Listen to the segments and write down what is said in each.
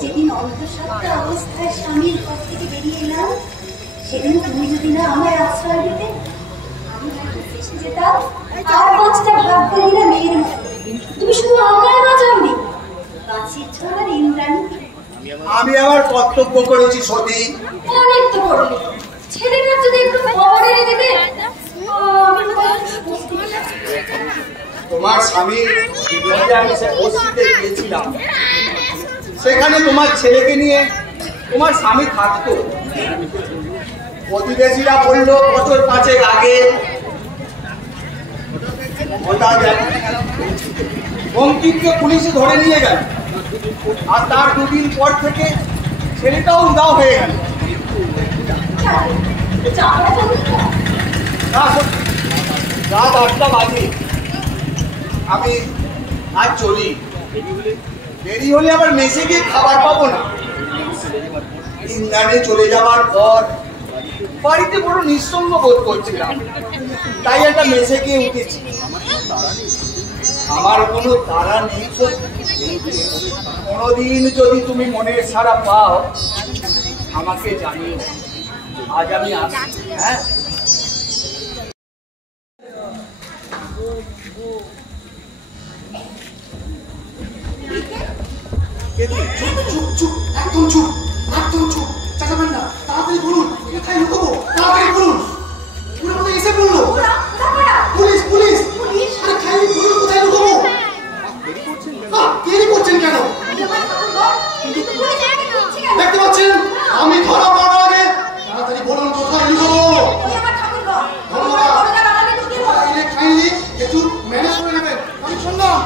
যেদিন অন্তঃসত্ত্বা অবস্থায় স্বামীর ঘর থেকে বেরিয়ে এলাম, সেদিন তুমি যদি না আমায় আশ্রয় দিতে, আমি ফেসে যেতাম আর পাঁচটা ভাগ্য নিলে মেয়ের মতো। তুমি শুধু আমায় বাঁচাওনি, বাঁচিয়ে ছোড়ার ইন্দ্রাণী। আমি আমার কর্তব্য করেছি সতী। অনেক তো করলে, ছেলেটার যদি একটু খবর এনে দিতে। তোমার স্বামী আমি বস্তিতে গিয়েছিলাম, সেখানে তোমার ছেলেকে নিয়ে তোমার স্বামী থাকতো। প্রতিবেশীরা বললো বছর 5 আগে বঙ্কিমকে পুলিশে ধরে নিয়ে গেল, আর তার 2 দিন পর থেকে ছেলেটাও উধাও হয়ে গেল। রাত 8টা বাজে। আমি আজ চলি, দেরি হলে আবার মেসে গিয়ে খাবার পাবো না। ইন্দ্রাণী চলে যাওয়ার পর বাড়িতে বড় নিঃসঙ্গ বোধ করছিলাম, তাই একটা মেসে গিয়ে উঠেছি। আমার কোনো তাড়া নেই। কোনোদিন যদি তুমি মনের সাড়া পাও আমাকে জানিও। আজ আমি আসছি। হ্যাঁ, একদম চুপ, একদম চুপ, চাচাবেন না। তাড়াতাড়ি বলুন, কোথায় লুকাবো? তাড়াতাড়ি বলুন। পুরো মধ্যে এসে বললো পুলিশ, পুলিশ। আরে খালি বলুন কোথায় লুকাবো? দেরি করছেন কেন? দেখতে পাচ্ছেন আমি ধরা পড়ার আগে তাড়াতাড়ি বলুন কোথায় লুকাবো। কাইন্ডলি একটু ম্যানেজ করে নেবেন। আমি শুনলাম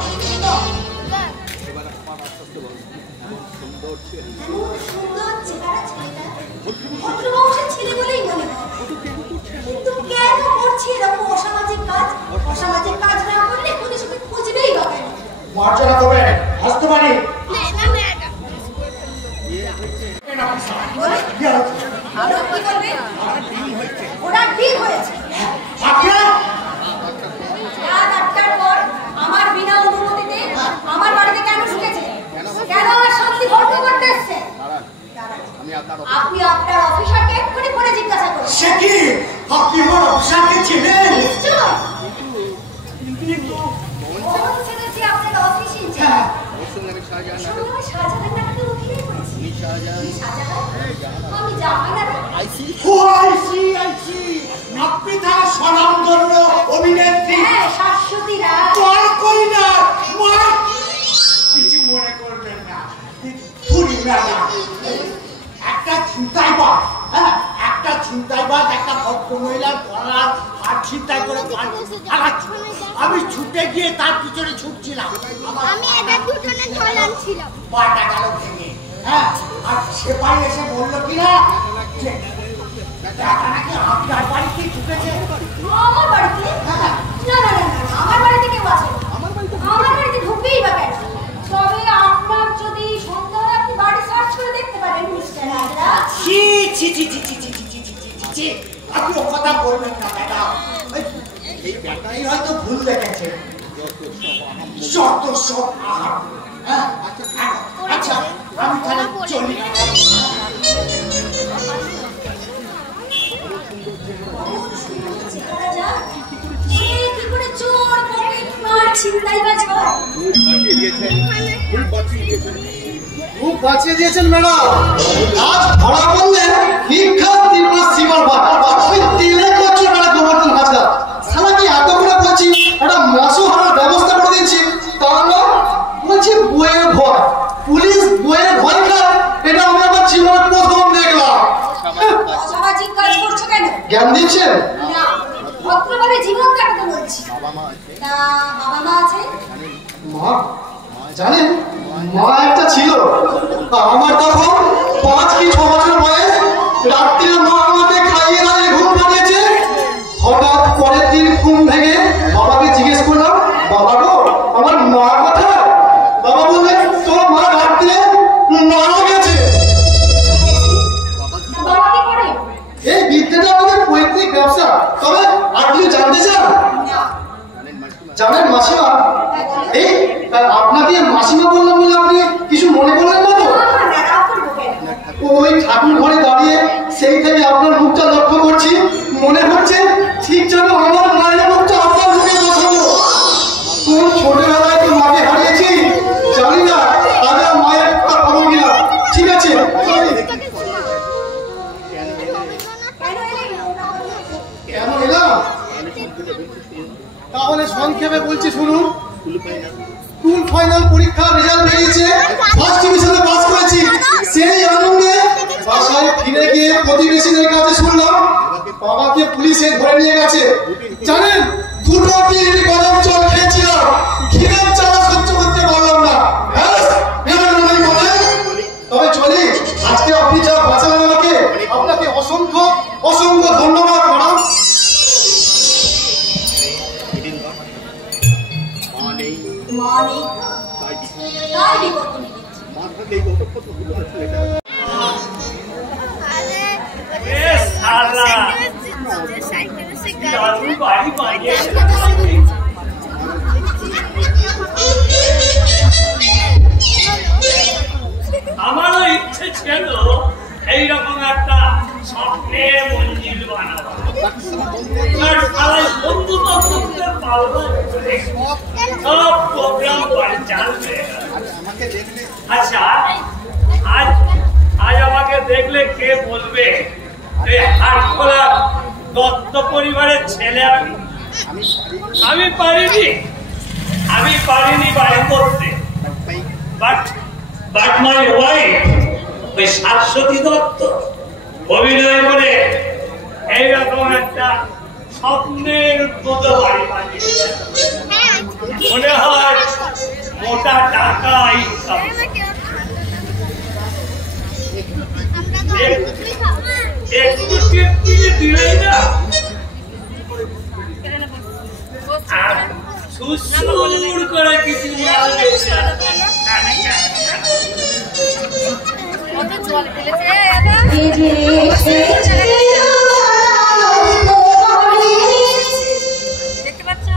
মার্জনা করবেন, হাসতে পারি। আমার বিনা অনুমতিতে আমার বাড়িতে কেন ঢুকেছে? কেন আমার শান্তি ভঙ্গ করতে এসছে? আপনি আপনার অফিসারকে এক্ষুনি ফোনে জিজ্ঞাসা করুন। সে কি? আপনি আমার অফিসারকে চেনেন? নিশ্চয়। আপনার অফিসে আপনি তারা স্বনামধন্য অভিনেত্রী শাশ্বতী রায়। কিছু মনে করবেন না, একটা ছিনতাইবাজ, একটা ছিনতাইবাজ একটা ভদ্র মহিলার গলার হাত ছিনতাই করে আমি ছুটে গিয়ে তার পিছনে ছুটছিলাম। আমি এবার দুজনে জল আনছিলাম, পাটা গেল ভেঙে। হ্যাঁ, আর সেপাই এসে বললো কিনা যে দেখা নাকি আপনার বাড়িতে ঢুকেছে। আমার বাড়িতে? না না না, আমার বাড়িতে কেউ আছে? আমার বাড়িতে ঢুকবেই বা কেন? তবে আপনার যদি সন্দেহ হয় আপনি বাড়ি সার্চ করে দেখতে পারেন মিস্টার রাজরা। ছি ছি ছি ছি ছি ছি ছি ছি ছি, আপনি ও কথা বলবেন না ম্যাডাম। এই ব্যাটাই হয়তো ভুল দেখেছে। যত সব আচ্ছা, আমি তাহলে চলি। খুব বাঁচিয়ে দিয়েছেন ম্যাডাম। আজ ধরা বললেন বিখ্যাত তীব্র সীমার বাবা আমি তিলে করছি না গোবর্ধন হাজরা। সালা কি এত করে বলছি একটা মাসু হারার ব্যবস্থা করে দিচ্ছি, তার না বলছি বইয়ের ভয়। পুলিশ বইয়ের ভয় খায়, এটা আমি আমার জীবনে প্রথম দেখলাম। অসামাজিক কাজ করছো কেন? জ্ঞান দিচ্ছেন না, ভদ্রভাবে জীবন কাটাতে বলছি। তা বাবা মা আছে? মা জানেন, মা একটা ছিল আমার তখন 5 কি 6 বছর বয়স। রাত্রিরে মা আমাকে খাইয়ে দাঁড়িয়ে ঘুম পাড়িয়েছে। হঠাৎ পরের দিন ঘুম ভেঙে বাবাকে জিজ্ঞেস করলাম, বাবা গো আমার মা কোথায়? বাবা বললেন তোর মা রাত্রিরে মারা ঠাকুর ঘরে দাঁড়িয়ে সেই থেকে আপনার মুখটা লক্ষ্য করছি, মনে হচ্ছে ঠিক যেন আমার মায়ের মুখটা আপনার মুখে বসাবো। কোন ছোটবেলায় তো মাকে হারিয়েছি, জানি না আগে মায়ের মুখটা পাবো কিনা। ঠিক আছে, কেন এলাম তাহলে সংক্ষেপে বলছি শুনুন। স্কুল ফাইনাল পরীক্ষার রেজাল্ট বেরিয়েছে, ফার্স্ট ডিভিশনে পাস করেছি। সেই আনন্দে বাসায় ফিরে গিয়ে প্রতিবেশীদের কাছে শুনলাম বাবাকে পুলিশে ধরে নিয়ে গেছে। জানেন, 2 দিন গরম জল খেয়েছিলাম, ঘিরের জ্বালা সহ্য করতে পারলাম না। তবে চলি, আজকে আপনি যা বাঁচালেন আমাকে, আপনাকে অসংখ্য অসংখ্য ধন্যবাদ ম্যাডাম। আমারও ইচ্ছে ছিল এইরকম একটা স্বপ্নের মঞ্জিল বানাবো, বন্ধু বান্ধবদের পালবো, সব প্রোগ্রাম চালু হয়ে গেল। আচ্ছা, আজ আমাকে দেখলে কে বলবে এই হাটখোলা দত্ত পরিবারের ছেলে? আমি পারিনি বাড়ি করতে, বাট মাই ওয়াইফ ওই শাশ্বতী দত্ত অভিনয় করে এইরকম একটা স্বপ্নের উদ্ভূত বাড়ি বানিয়েছে। মনে হয় মোটা টাকা ইনকাম। একটু টিপটিপে দিলেই না সুসুর করে কিছু মাল বেঁচে দেখতে পাচ্ছ?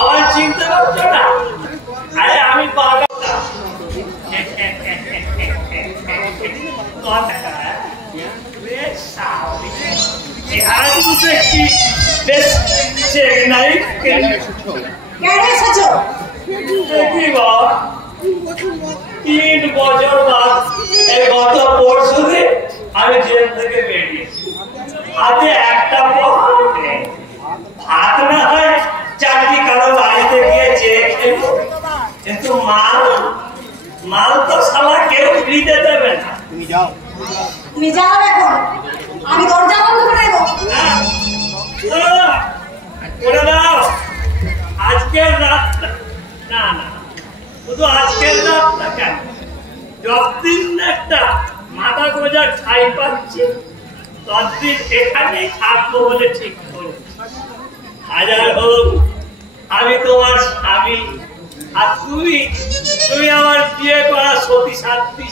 আমার চিন্তা করছো না? আরে আমি পাগল তিন বছর বাদ গত পরশু আমি জেল থেকে বেরিয়েছি, হাতে একটা ভাত না হয় চাকরি কারো বাড়িতে গিয়ে চেয়ে খেলো, কিন্তু মাল তো শালা কেউ ফ্রিতে দেবে না। তুমি যাও এখন, আমি দরজা বন্ধ করে দেবো। করে দাও আজকের রাতটা। না না, শুধু আজকের রাতটা কেন, যতদিন একটা মাথা গোজার ঠাই পাচ্ছি ততদিন এখানেই থাকবো বলে ঠিক করেছি। হাজার হোক আমি তোমার স্বামী, আর তুমি আমার বিয়ে করা সতী সাথী,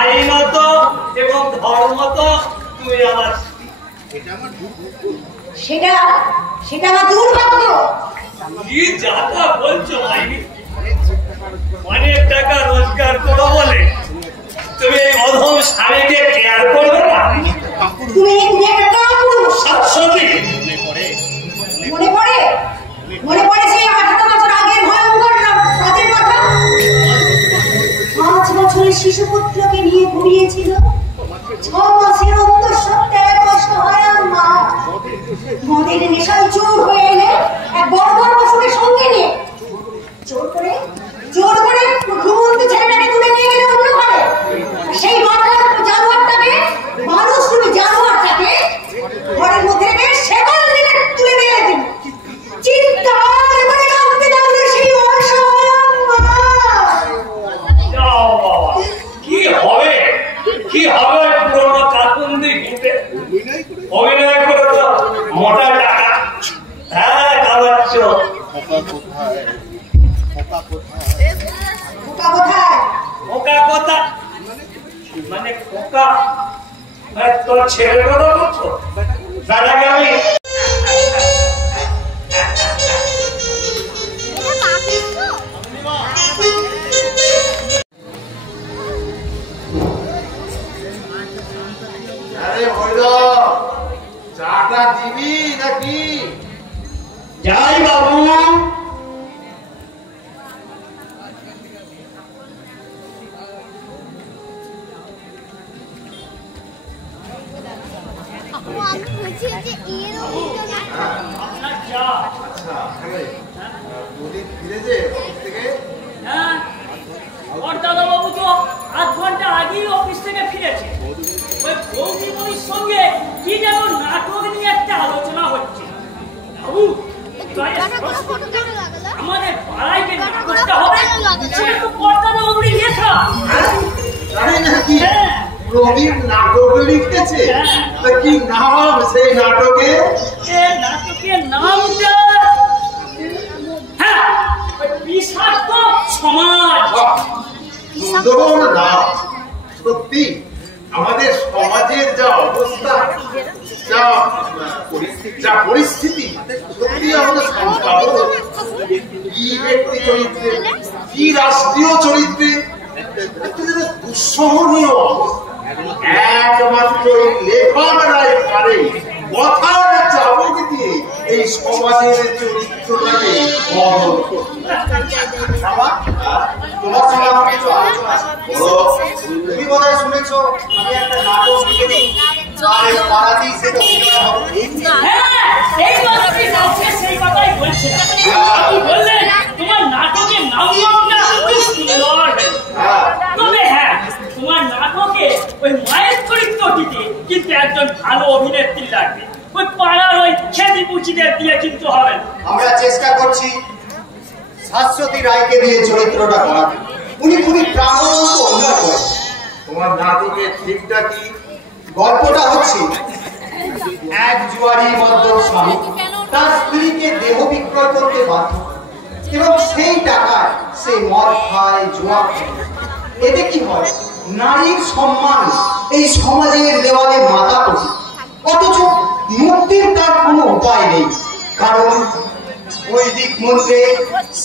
আইনত এবং ধর্মত তুমি আমার। সেটা আমার দুর্ভাগ্য। কি যাতা বলছো মাইনি? অনেক টাকা রোজগার করো বলে তুমি এই অধম স্বামীকে কেয়ার করবে না? তুমি একটা কাপুরুষ। সত্যি মনে পড়ে সেই 18 বছর আগের ভয়ঙ্কর শিশুপুত্রকে নিয়ে ঘুরিয়েছিল 6 মাসের অন্তঃসত্ত্বা এক অসহায় মা মদের নেশায় চোর হয়ে এলে এক বর্বর পশুকে সঙ্গে নিয়ে জোর করে ঘুমন্ত ছেলেটাকে তুলে নিয়ে গেলে অন্য ঘরে। সেই জানোয়ারটাকে মানুষ রূপী জানোয়ারটাকে ঘরের মধ্যে রেখে শেকল দিয়ে তুলে দিয়ে দিন। চিৎকার করে কাঁদতে লাগলো সেই অসহায় মা। কি হবে পুরোনো কাকুন্দি গীতে অভিনয় করে তো মোটা টাকা। হ্যাঁ খাওয়াচ্ছ মানে খোকা তোর ছেলে বড় করছো দাদাকে আমি আরে হইল চাটা দিবি নাকি? যাই বাবু। দাদাবাবু তো 8 ঘন্টা আগেই অফিস থেকে ফিরেছে। ওই বৌদিমণির সঙ্গে কি যেন নাটক নিয়ে একটা আলোচনা হচ্ছে। বাবু আমাদের পাড়ায় যে নাটকটা হবে সেটা তো কর্তাবাবুরই লেখা। তাই নাকি? প্রদীপ নাটক লিখতেছে? তা কি নাম সেই নাটকে? নাটকের নামটা হ্যাঁ বিষাক্ত সমাজ। সুন্দর নাম। সত্যি আমাদের সমাজের যা অবস্থা, যা পরিস্থিতি, সত্যি আমাদের সম্পাদক কি ব্যক্তি চরিত্রে, কি রাষ্ট্রীয় চরিত্রে দুঃসহনীয় অবস্থা। একমাত্র লেখকরাই পারে কথার চাবুক দিয়ে এই সমাজের চরিত্রটাকে বদল করতে। তোমার সঙ্গে আমার কিছু আলোচনা আছে। তুমি বোধহয় শুনেছো আমি একটা নাটক লিখেছি, আর পাড়াতেই সেটা অভিনয় হবে। সেই কথাই বলছে। আপনি বললেন তোমার নাটকের নাম তবে হ্যাঁ তোমার নাটকে ওই মায়ের চরিত্র দিতে কিন্তু একজন ভালো অভিনেত্রী লাগবে। ওই পাড়ার ওই খ্যাতি পুচিদের দিয়ে কিন্তু হবে। আমরা চেষ্টা করছি শাশ্বতী রায়কে দিয়ে চরিত্রটা করাতে। উনি খুবই প্রাণবন্ত অভিনয় করেন। তোমার নাটকের ঠিকটা কি? গল্পটা হচ্ছে এক জুয়ারি মদ্যপ স্বামী তার স্ত্রীকে দেহ বিক্রয় করতে বাধ্য এবং সেই টাকায় সে মদ খায়, জুয়া খায়। এতে কি হয়? নারীর সম্মান এই সমাজের দেওয়ালে মাথা পড়ে, অথচ মুক্তির তার কোনো উপায় নেই। কারণ বৈদিক মন্ত্রে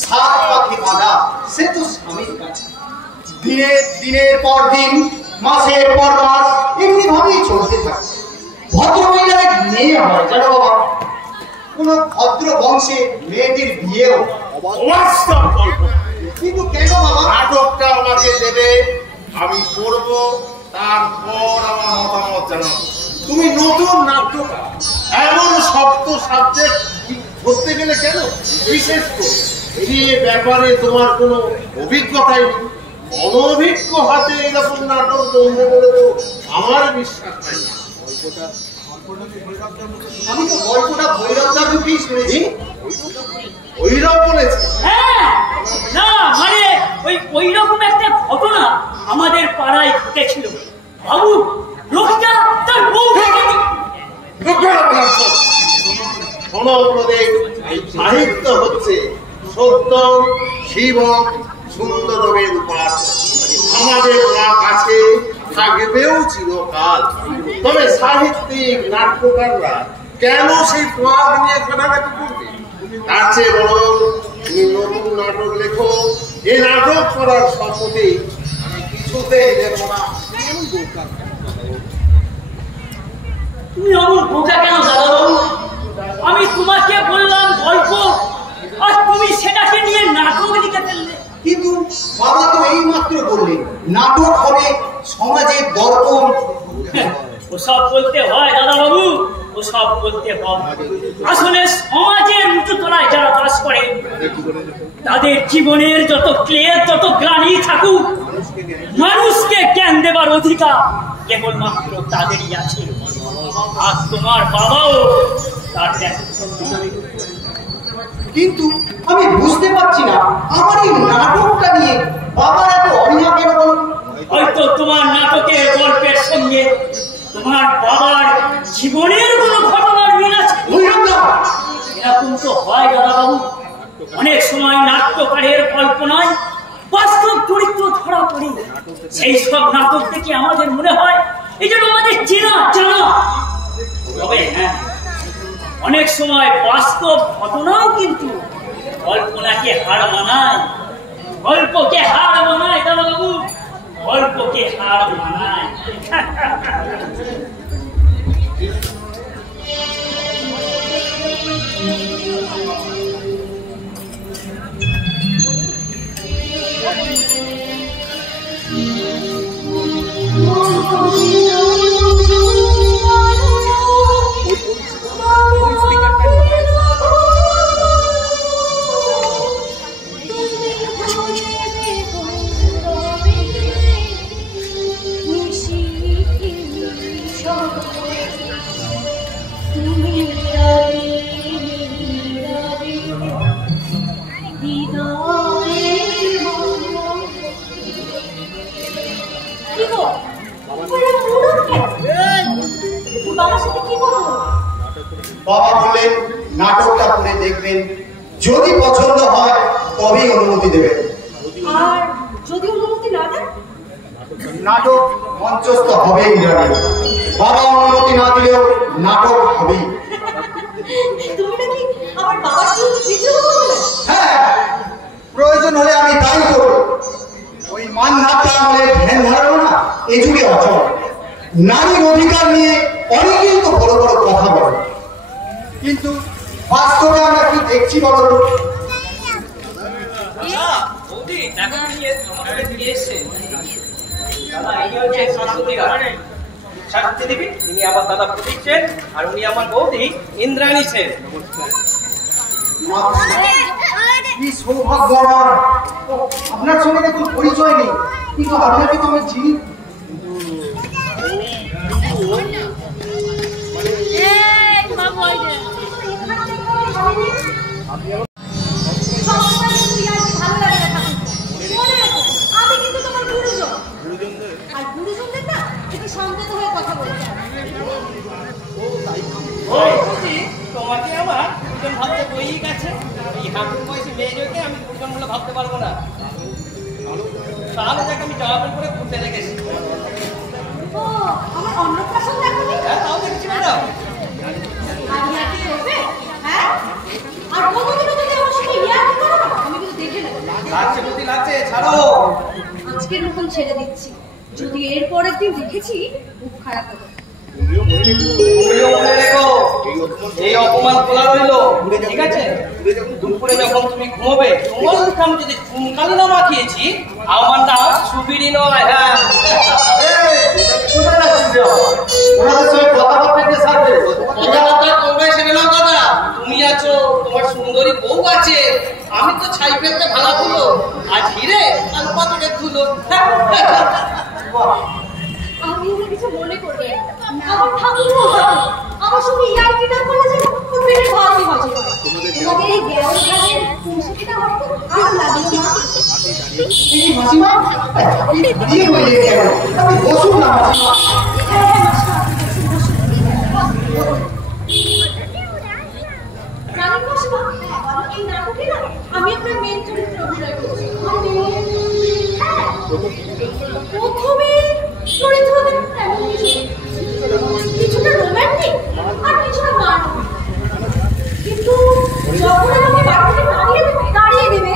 7 পাখি বাঁধা সে তো স্বামীর কাছে। দিনের পর দিন, মাসের পর মাস এমনি ভাবেই চলতে থাকে। ভদ্র মহিলার এক মেয়ে হয় জানো বাবা, কোন ভদ্র বংশে মেয়েটির বিয়েও। কিন্তু কেন বাবা? নাটকটা আমাকে দেবে, আমি পড়ব, তারপর আমার মতামত জানাবো। তুমি নতুন নাট্যকার, এমন শক্ত সাবজেক্ট ধরতে গেলে কেন? বিশেষ করে এই ব্যাপারে তোমার কোনো অভিজ্ঞতাই নেই। অনভিজ্ঞ হাতে এরকম নাটক তৈরি বলে তো আমার বিশ্বাস নাই। আমি তো গল্পটা ভৈরবদার মুখেই শুনেছি। ভৈরব বলেছে? হ্যাঁ না মানে ওই রকম একটা ঘটনা আমাদের পাড়ায় ঘটেছিল। বাবু লোকটা তার বউ সাহিত্য হচ্ছে সত্য, শিব, সুন্দরমের উপাস। আমাদের কাছে থাকবেও চিরকাল। তবে সাহিত্যিক নাট্যকাররা কেন সেই প্রভাব নিয়ে ঘাটাঘাটি করবে? তার চেয়ে বরং তুমি নতুন নাটক লেখো। এই নাটক করার সম্মতি আমি কিছুতেই দেব না। তুমি অমন বোকা কেন দাদাবাবু? আমি তোমাকে বললাম গল্প আর তুমি সেটাকে নিয়ে নাটক লিখে ফেললে। কিন্তু বাবা তো এই মাত্র মাত্র বললেন নাটক হবে সমাজের দর্পণ। ওসব বলতে হয় দাদা বাবু, ওসব বলতে হয়। আসলে সমাজের উঁচু তলায় যারা বাস করে তাদের জীবনের যত ক্লেশ যত গ্লানি থাকুক, মানুষকে জ্ঞান দেবার অধিকার কেবলমাত্র তাদেরই আছে। আর তোমার বাবাও তার কিন্তু আমি বুঝতে পারছি না আমার এই নাটকটা নিয়ে বাবার এত অনীহা কেন? হয়তো তোমার নাটকের গল্পের সঙ্গে তোমার বাবার জীবনের কোনো ঘটনার মিল আছে। এরকম তো হয় দাদাবাবু, অনেক সময় নাট্যকারের কল্পনায় বাস্তব চরিত্র ধরা পড়ে। সেই সব নাটক থেকে আমাদের মনে হয় এই জন্য আমাদের চেনা জানা। তবে হ্যাঁ, অনেক সময় বাস্তব ঘটনাও কিন্তু কল্পনাকে হার মানায়, গল্পকে হার মানায় দাদাবাবু, গল্পকে হার মানায়। বাবা বললেন নাটকটা করে দেখবেন, যদি পছন্দ হয় তবেই অনুমতি দেবেন। আর যদি অনুমতি না দেন? নাটক মঞ্চস্থ হবেই জানি। বাবা অনুমতি না দিলেও নাটক হবেই। তুমি নাকি আমার বাবার জন্য বিদ্রোহ করবে? হ্যাঁ, প্রয়োজন হলে আমি তাই করব। ওই মান নাটক আমলের ধ্যান ধারণা না এ যুগে অচল। নারীর অধিকার নিয়ে অনেকেই তো বড় বড় কথা বলে, কিন্তু বাস্তবে আমরা কি দেখছি বলো তো? ইনি আমার দাদা প্রতীক সেন আর উনি আমার বৌদি ইন্দ্রাণী সেন। কি সৌভাগ্য আমার! আপনার সঙ্গে দেখুন পরিচয় নেই, কিন্তু আপনাকে তো আমি চিনি। আমি কিন্তু তোমার গুরুজন, আর গুরুজনদের না একটু শান্ত হয়ে কথা বলতে হবে। তোমাকে আমার দুজন ভাবতে বইই গেছে। এই হাঁটুর বয়সী মেয়েদেরকে আমি দুজন বলে ভাবতে পারবো না। তাহলে যাকে আমি জবাবের করে ঘুরতে রেখেছি। ও, আমার অন্নপ্রাশন দেখোনি? হ্যাঁ, তাও দেখেছি ম্যাডাম। আর ইয়ার্কি করবে? হ্যাঁ? আর কোনোদিনও যদি আমার সঙ্গে ইয়ার্কি করো না, আমি কিন্তু দেখে নেবো। লাগছে বুদ্ধি লাগছে, ছাড়ো। আজকের মতন ছেড়ে দিচ্ছি, যদি এর পরের দিন দেখেছি খুব খারাপ হবে। তুমিও মনে রেখো, এই অপমান খোলা রইলো, ঠিক আছে? দুপুরে যখন তুমি ঘুমোবে, তোমার মুখে আমি যদি চুনকালি না মাখিয়েছি, আমার নাম সুবিরি নয়। হ্যাঁ, তুমি আছো, তোমার সুন্দরী বউ আছে, আমি তো ছাই ফেলতে ভালো ধুলো, আজ হিরে আর পাথরের ধুলো। আমি ওদের কিছু মনে করবে, আমার ঠাকুরও আমার সঙ্গে ইয়ার্কি না করলে যেন খুব পেটে ভাতই হজম হয়। তোমাদের এই দেওয়াল ঘাটের খুশিটা আমার খুব ভালো লাগে না। এই মাসিমা, আপনি দাঁড়িয়ে রইলেন কেন? আপনি বসুন না মাসিমা। জানেন মাসিমা, এই নাটকে না আমি আপনার মেন চরিত্রে অভিনয় করছি। হ্যাঁ, প্রথমে চরিত্রদের এমন কিছুটা রোম্যান্টিক আর কিছুটা মানবিক, কিন্তু যখন আমাকে বাড়ি থেকে দাঁড়িয়ে দেবে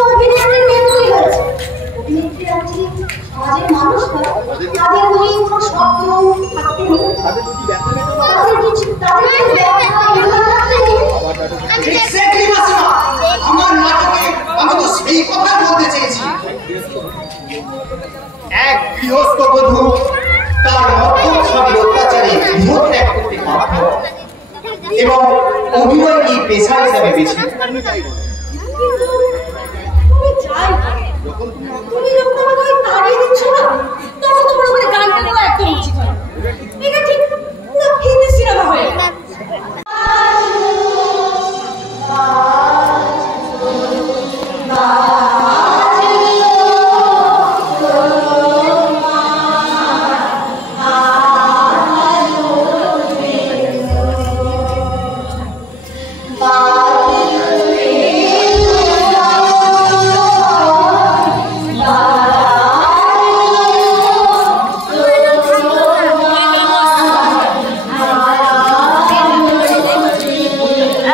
অভিনেত্রীর মেয়ে হয়েছে। অভিনেত্রী আছে সমাজের মানুষ তাদের নিয়ে কোনো স্বপ্ন থাকতে নেই, তাদের কিছু এক্স্যাক্টলি মাসিমা, আমার নাটকে আমি তো সেই অভিনয় কি পেশা হিসাবে বেছে তুমি যাই তুমি যখন আমাকে ওই তাড়িয়ে দিচ্ছ না, তখন তোমার ওখানে গানটা দেওয়া একদম উচিত হয়। এটা ঠিক পুরো হিন্দি সিনেমা হয়ে গেল।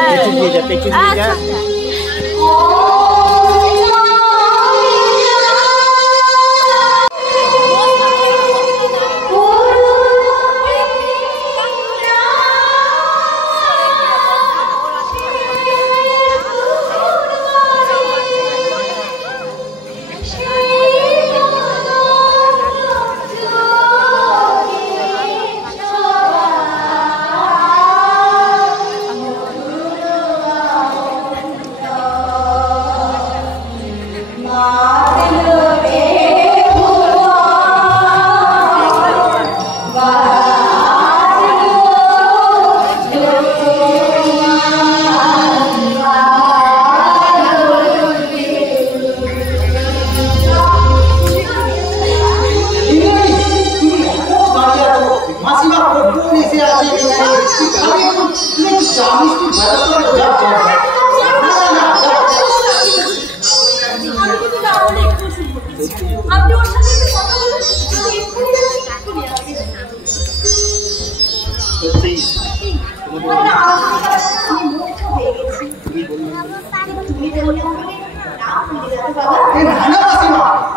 আপনি ওর সাথে একটু কথা বলুন।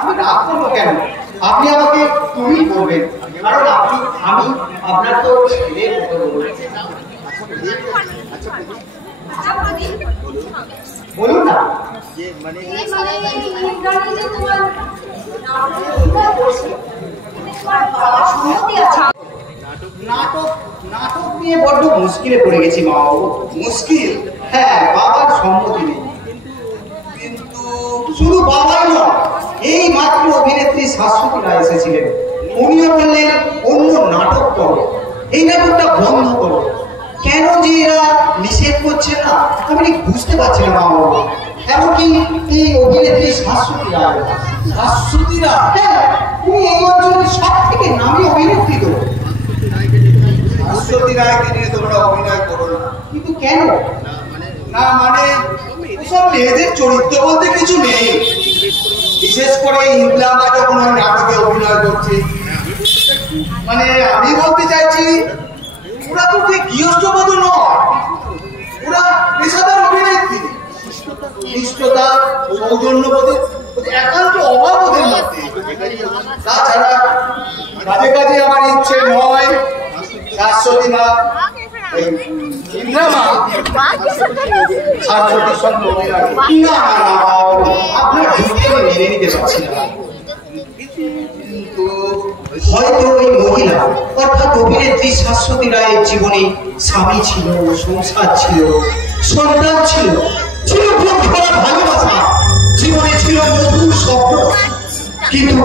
আমি রাগ করবো কেন? আপনি আমাকে তুমি বলবেন, কারণ আমি আপনার তো বলুন না। নাটক নিয়ে বড্ড মুশকিলে পড়ে গেছি মা বাবু। মুশকিল? হ্যাঁ, বাবার সম্মতি নেই। কিন্তু শুধু বাবাই নয়, এই মাত্র অভিনেত্রী শাশ্বতী রায় এসেছিলেন। উনিও বললেন অন্য নাটক করো, এই নাটকটা বন্ধ করো। কেন যে এরা নিষেধ করছে না আমি ঠিক বুঝতে পারছি না মা বাবু। এমনকি এই অভিনেত্রী শাশ্বতী রায়, শাশ্বতী রায়, হ্যাঁ, তুমি এই অঞ্চলের সব থেকে নামী অভিনেত্রী তো। শাশ্বতী রায়কে নিয়ে তোমরা অভিনয় করো না। কিন্তু কেন? না মানে ওসব মেয়েদের চরিত্র বলতে কিছু নেই। বিশেষ করে ইংলামা যখন ওই নাটকে অভিনয় করছে, মানে আমি বলতে চাইছি ওরা তো ঠিক গৃহস্থবধূ নয়, ওরা পেশাদার অভিনেত্রী। নিষ্ঠতা, সৌজন্যবোধের একান্ত অভাব ওদের মধ্যে। তাছাড়া কাজে কাজে আমার ইচ্ছে নয় শাশ্বতী মা হয়তো ওই মহিলা অর্থাৎ অভিনেত্রী শাশ্বতী রায়ের জীবনে স্বামী ছিল, সংসার ছিল, সন্তান ছিল, ছিল ভালোবাসা, জীবনে ছিল মধুর স্বপ্ন, কিন্তু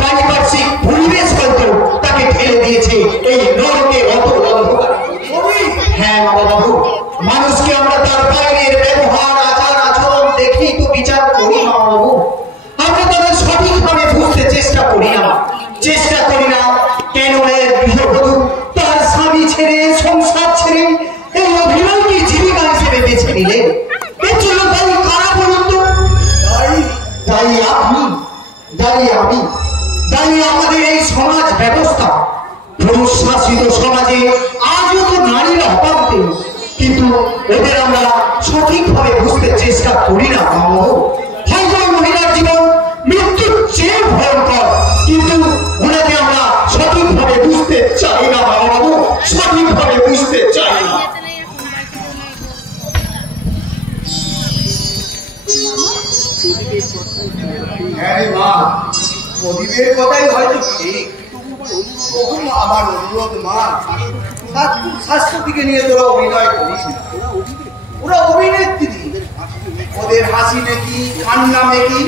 পারিপার্শ্বিক পরিবেশ হয়তো তাকে ঠেলে দিয়েছে এই নরকে অত অন্ধকার। হ্যাঁ বাবু, মানুষকে আমরা তার বাইরের ব্যবহার, আচার আচরণ দেখেই তো বিচার করি না বাবু। আমরা তাদের সঠিকভাবে বুঝতে চেষ্টা করি না। কেন এর গৃহবধূ তার স্বামী ছেড়ে, সংসার ছেড়ে এই অভিনয়কে জীবিকা হিসেবে বেছে নিলেন? এর জন্য দায়ী কারা বলুন তো? দায়ী আপনি, দায়ী আমি, দায়ী আমাদের এই সমাজ ব্যবস্থা। পুরুষ শাসিত সমাজে আজও তো নারীরা অবাধে, কিন্তু এদের আমরা সঠিকভাবে বুঝতে চেষ্টা করি না। হয়তো মহিলার জীবন মৃত্যুর চেয়ে ভয়ঙ্কর, কিন্তু ওনাকে আমরা সঠিকভাবে বুঝতে চাই না বাবু, সঠিকভাবে বুঝতে চাই না। হ্যাঁ মা, প্রদীপের কথাই হয়তো ঠিক। তবু আমার অনুরোধ মা, শাশ্বতীকে নিয়ে তোরা অভিনয় করিস না। ওরা অভিনেত্রী, ওদের হাসি মেকি কান্না মেকি।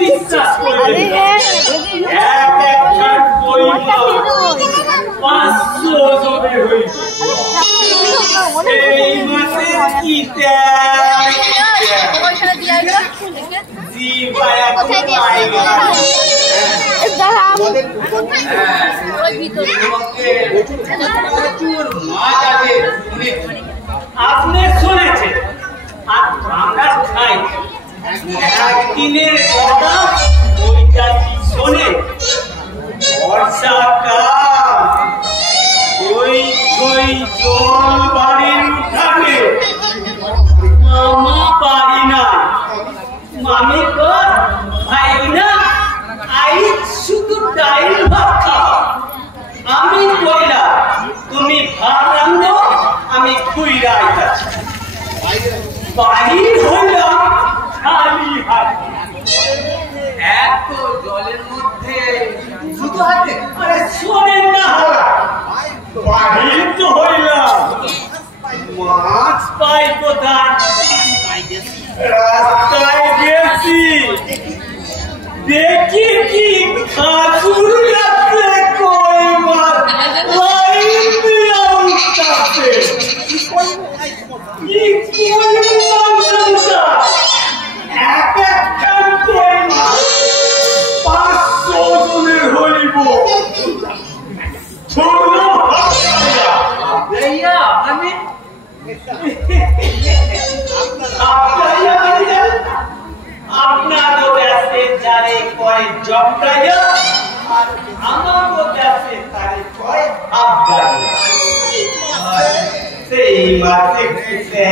বিশ্বাস করবে 500 জনের হয়েছে এই মাসে কি আপনি শুনেছেন আর আমরা খাই একদিনের কথা ওইটা কি শোনে বর্ষাকাল ওই জল বাড়ির উঠাবে মামা পারি না মামি কর ভাই না আই শুধু ডাইল ভাত খাও আমি কইলা তুমি ভাত রান্ধো আমি খুইরা আইতাছি বাড়ির হইলাম খালি হাত এত জলের মধ্যে শুধু হাতে আরে শোনেন না বাড়ির তো হইলাম মাছ পাই কোথায় রাস্তায় গেছি দেখি কি খাজুর গাছে কই মাছ লাইন দিয়া উঠতাছে কি পরিমাণ সংসার এক একখান কই মাছ 500 জনের হইব ছোট ভাইয়া মানে আপনারও ব্যাসে যারে কয় জবটাইয়া আর আমারও ব্যাসে তারে কয় আবদারিয়া সেই মাসে কিসে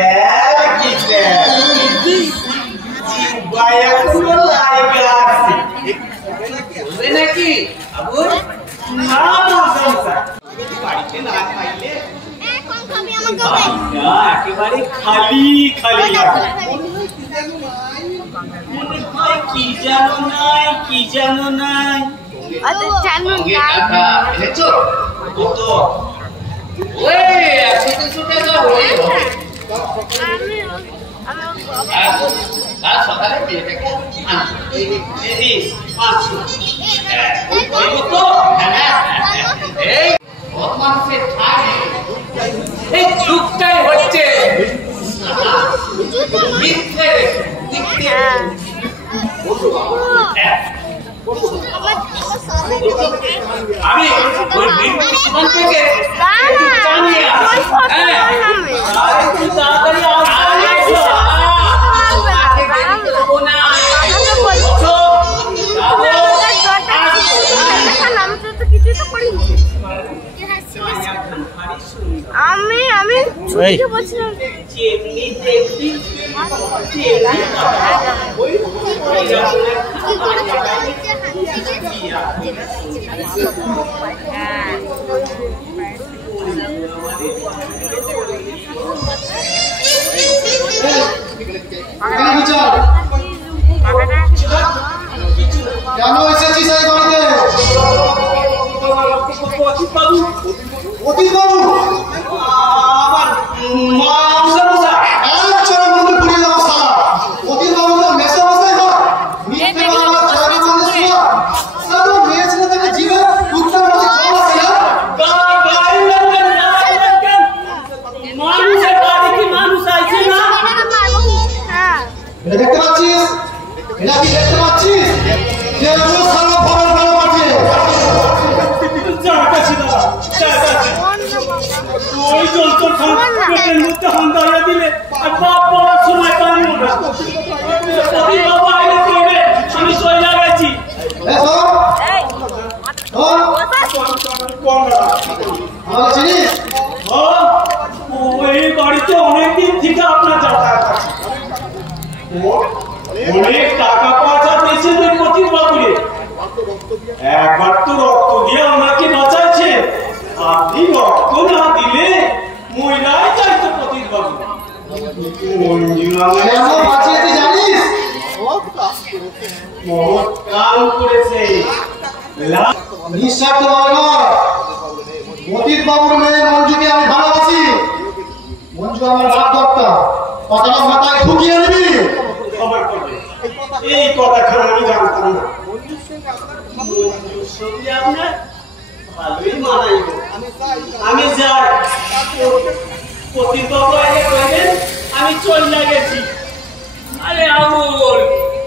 বায়া কোনো লাইগা আছে বলবে নাকি আবু না সংসার বাড়িতে না খাইলে একেবারে খালি খালি লাগে কি জানো নাই কি জানো নাই সকালে এই যুগটাই হচ্ছে আমি থেকে আমি ছুটিতে বলছিলাম কেন এসেছিস এই বাড়িতে? অতীত বাবু আমার মা মশা একজনের মধ্যে পুড়িয়ে দেওয়া সারা অতীত বাবু তো মেসে বসে না মিথ্যে বাংলা ছড়ি বন্ধে শোয়া সাধু মেয়ে ছেলে থেকে জীবে উত্তর মধ্যে জল আছে না মানুষের বাড়ি কি মানুষ আইছে না এটা দেখতে পাচ্ছিস? এটা কি দেখতে পাচ্ছিস? যে এমন সারা ফল ফল পাচ্ছে ওই যন্ত্র পেটের মধ্যে হান্দাইয়া দিলে আর বাপ বলার সময় পানি ওঠা বাবা আইলে করবে আমি চলে গেছি চিনিস? এই বাড়িতে অনেকদিন থেকে আপনার যাতায়াত আছে অনেক টাকা পয়সা দিয়েছে প্রতি বাবুরে একবার তো রক্ত দিয়ে আমাকে বাঁচাইছে আপনি রক্ত না দিলে কেন বাঁচিয়েছি জানিস? বহুত কাম করেছে। নিঃস্বার্থ ভাবে নয়, মতির বাবুর মেয়ে মঞ্জুকে আমি ভালোবাসি। মঞ্জু আমার বাপ দত্তা, কথাটা মাথায় ঢুকিয়ে নিবি। খবর করবে এই কথাখানা আমি জানতাম না। মঞ্জুর সঙ্গে আপনার ভালোই মানাইব। আমি যাই, প্রতিবাবু আগে কইলেন আমি চলে গেছি। আরে আবুল,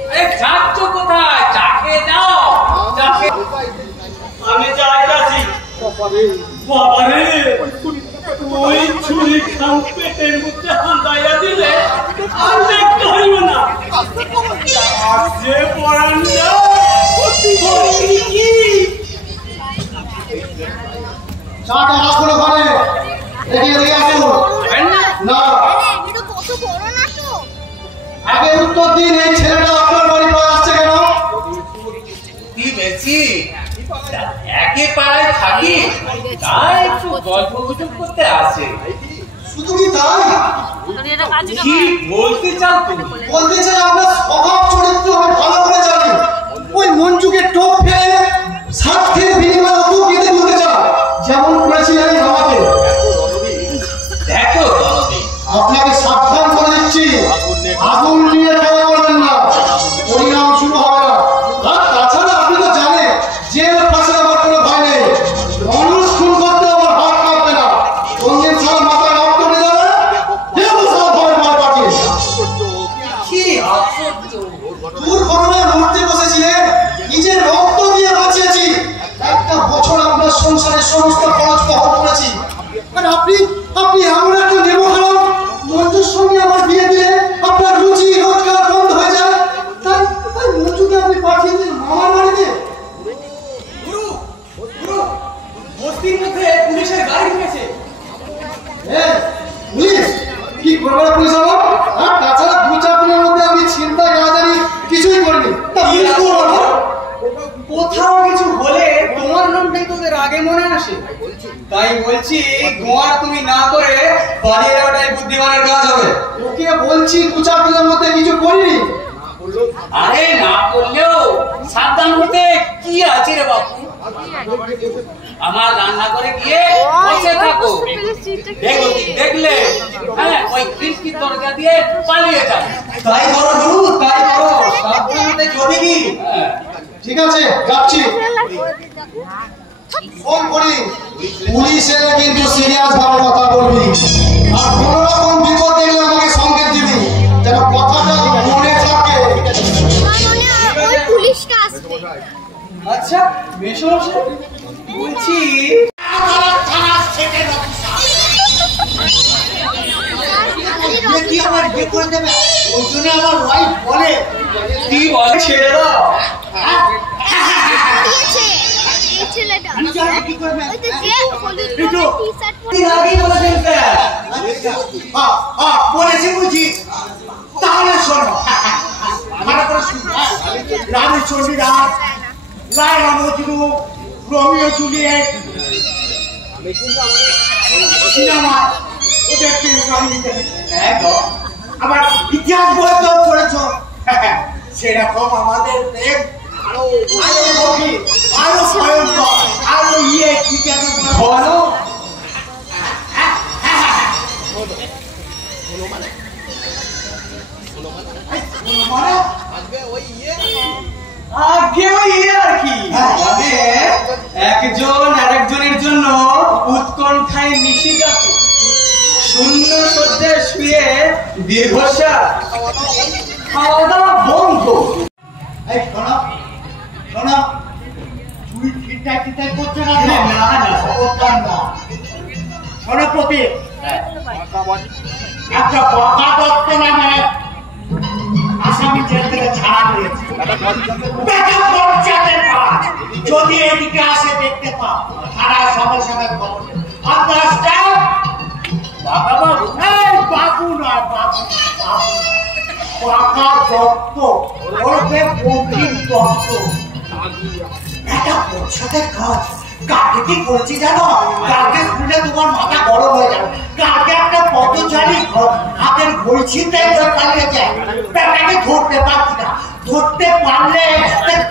আরে যাচ্ছ কোথায়? চাকে যাও, চাকে। আমি যাইতাছি। বাবারে, ওই ছুরি খান পেটের মধ্যে হাঁদাইয়া দিলে আর দেখতে হইব না। আর যে পড়ান না কি চাটা রাখুন ওখানে, এদিকে আসুন। না, আগে উত্তর দিন, এই ছেলেটা আপনার বাড়ি পায়ে আসছে কেন? কি বেশি একই পাড়ায় থাকি, তাই একটু গল্প গুজব করতে আসে। শুধু কি তাই? কি বলতে চাও তুমি? বলতে চাই আমরা স্বভাব চরিত্র আমি ভালো করে জানি। ওই মঞ্জুকে টোপ ফেলে স্বার্থের বিনিময়ে অত কেঁদে বলতে চান, যেমন করেছিলেন আমাকে। দেখো দলদি, আপনাকে সাবধান করে দিচ্ছি, আগুন নিয়ে খেলা করবেন না, পরিণাম শুরু হবে না। আর তাছাড়া আপনি তো জানেন জেল ফাঁসে আমার কোনো ভয় নেই। মানুষ খুন করতে আমার হাত কাঁপবে না। কোনদিন সারা মাথায় রক্ত উঠে যাবে, দেবো সব ভয় ভয় পাঠিয়ে। কি আশ্চর্য! দুর্ঘটনায় মরতে বসেছিলেন, নিজের রক্ত দিয়ে বাঁচিয়েছি। একটা বছর আপনার সংসারের সমস্ত খরচ বহন করেছি। আর আপনি এমন একটা নেবো খারাপ মঞ্জুর সঙ্গে আমার বিয়ে দিয়ে আপনার রুচি রোজগার বন্ধ হয়ে যায়। তাই মঞ্জুকে আপনি পাঠিয়ে দিন মামার বাড়িতে। বস্তির মধ্যে পুলিশের গাড়ি ঢুকেছে। পুলিশ কি করবে পুলিশ আমার? আর তাছাড়া 2-4 দিনের মধ্যে আমি চিন্তায় না জানি কিছুই করিনি। কোথাও কিছু হলে তোমার নামটাই তোদের আগে মনে আসে। তাই বলছি, তোমার তুমি না করে বাড়িয়ে দেওয়াটাই বুদ্ধিমানের কাজ হবে। ওকে বলছি 2-4 দিনের মধ্যে কিছু করিনি। আরে না করলেও সাবধান হতে কি আছে রে বাপু। আমার রান্না করে গিয়ে বসে থাকো, দেখলে হ্যাঁ ওই খিড়কির দরজা দিয়ে পালিয়ে যাও। তাই করো গুরু, তাই করো, সাবধান হতে যদি কি। ঠিক আছে, যাচ্ছি। ফোন করি, পুলিশ এলে কিন্তু সিরিয়াস ভাবে কথা বলবি। আর কোনো রকম বিপদ দেখলে আমাকে সংকেত দিবি, যেন কথাটা মনে থাকে। আচ্ছা মেশমশাই, বলছি কি আমার বিয়ে করে দেবে, ওই জন্য আমার ওয়াইফ বলে কি বলে ছেড়ে দাও। বলেছি বুঝি, তাহলে শোনো ভালো করে শুনো। Rani Chandidas, Laila Majnu, Romeo Juliet cinema, ওদের প্রেম কাহিনী আবার ইতিহাস বইতেও পড়েছ। সেরকম আমাদের প্রেম আরো গভীর, আরো ভয়ঙ্কর, আরো কি যেন বলো। আগে ওই আর কি, মানে একজন আরেকজনের জন্য উৎকণ্ঠায় নিশিগাত, শূন্য শয্যায় শুয়ে দীর্ঘশ্বাস, খাওয়া দাওয়া বন্ধ। এই শোনো শোনো, চুরি খিটটাই খিটটাই করছে না তো? না না খবরদার না। শোনো প্রতীক, একটা বকা দত্ত নামে আসামি জেল থেকে ছাড়া পেয়েছে। যদি এদিকে আসে দেখতে পাও, থানায় সঙ্গে সঙ্গে খবর দেবে। আন্দাজটাও বাবা বাবু, এই বাবু নয়, বাবু বাবু পাকা দত্ত, ওরফে বঙ্কিম দত্ত। একটা পরিষদের কাজ কাকে কি করছি জানো? কালকে শুনলে তোমার মাথা গরম হয়ে যাবে। কালকে একটা পথচারী হাতের ঘড়ি ছিনতাই করে পালিয়ে যায়, তাকে ধরতে পারছি না। ধরতে পারলে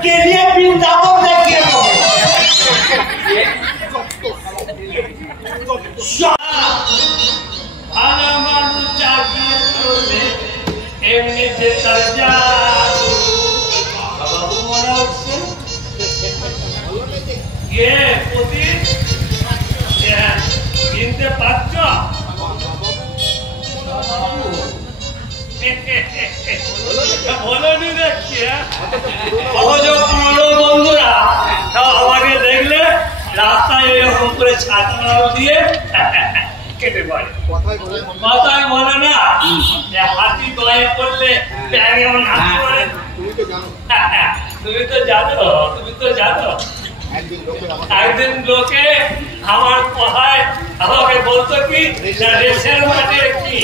কেলিয়ে বৃন্দাবন দেখিয়ে দেবো। ভালো মানুষ চাকরি করলে এমনিতে তার জাদু। বাবু মনে হচ্ছে প্রতি চিনতে পারছ? বলনি দেখছি বন্ধুরা আমাকে দেখলে রাস্তায় এরকম করে ছাতা দিয়ে কেটে পারে। কথায় বলে না হাতি দয়ে করলে তুমি তো জানো একদিন লোকে আমার কথায় আমাকে বলতো কি রেসের মাঠে কি,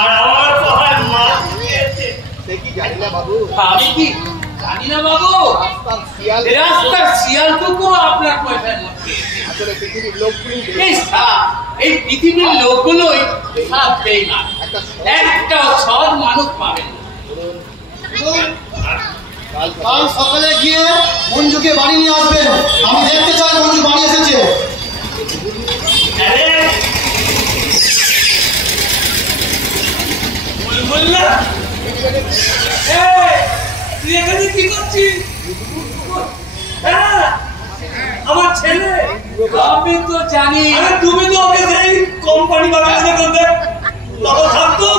আর আমার কথায় মাছ খেয়েছে। আমি কি জানি না বাবু, রাস্তার শিয়ালটুকু আপনার পয়সার মধ্যে। এই পৃথিবীর লোকগুলোই সব বেঈমান, একটা সৎ মানুষ পাবেন। কাল সকালে গিয়ে মঞ্জুকে বাড়ি নিয়ে আসবেন। আমি দেখতে চাই মঞ্জু বাড়ি এসেছে। তুই এখানে কি করছিস? আমার ছেলে। আমি তো জানি। তুমি তো ওকে সেই কোম্পানি বাগানে করতে তখন থাকতো,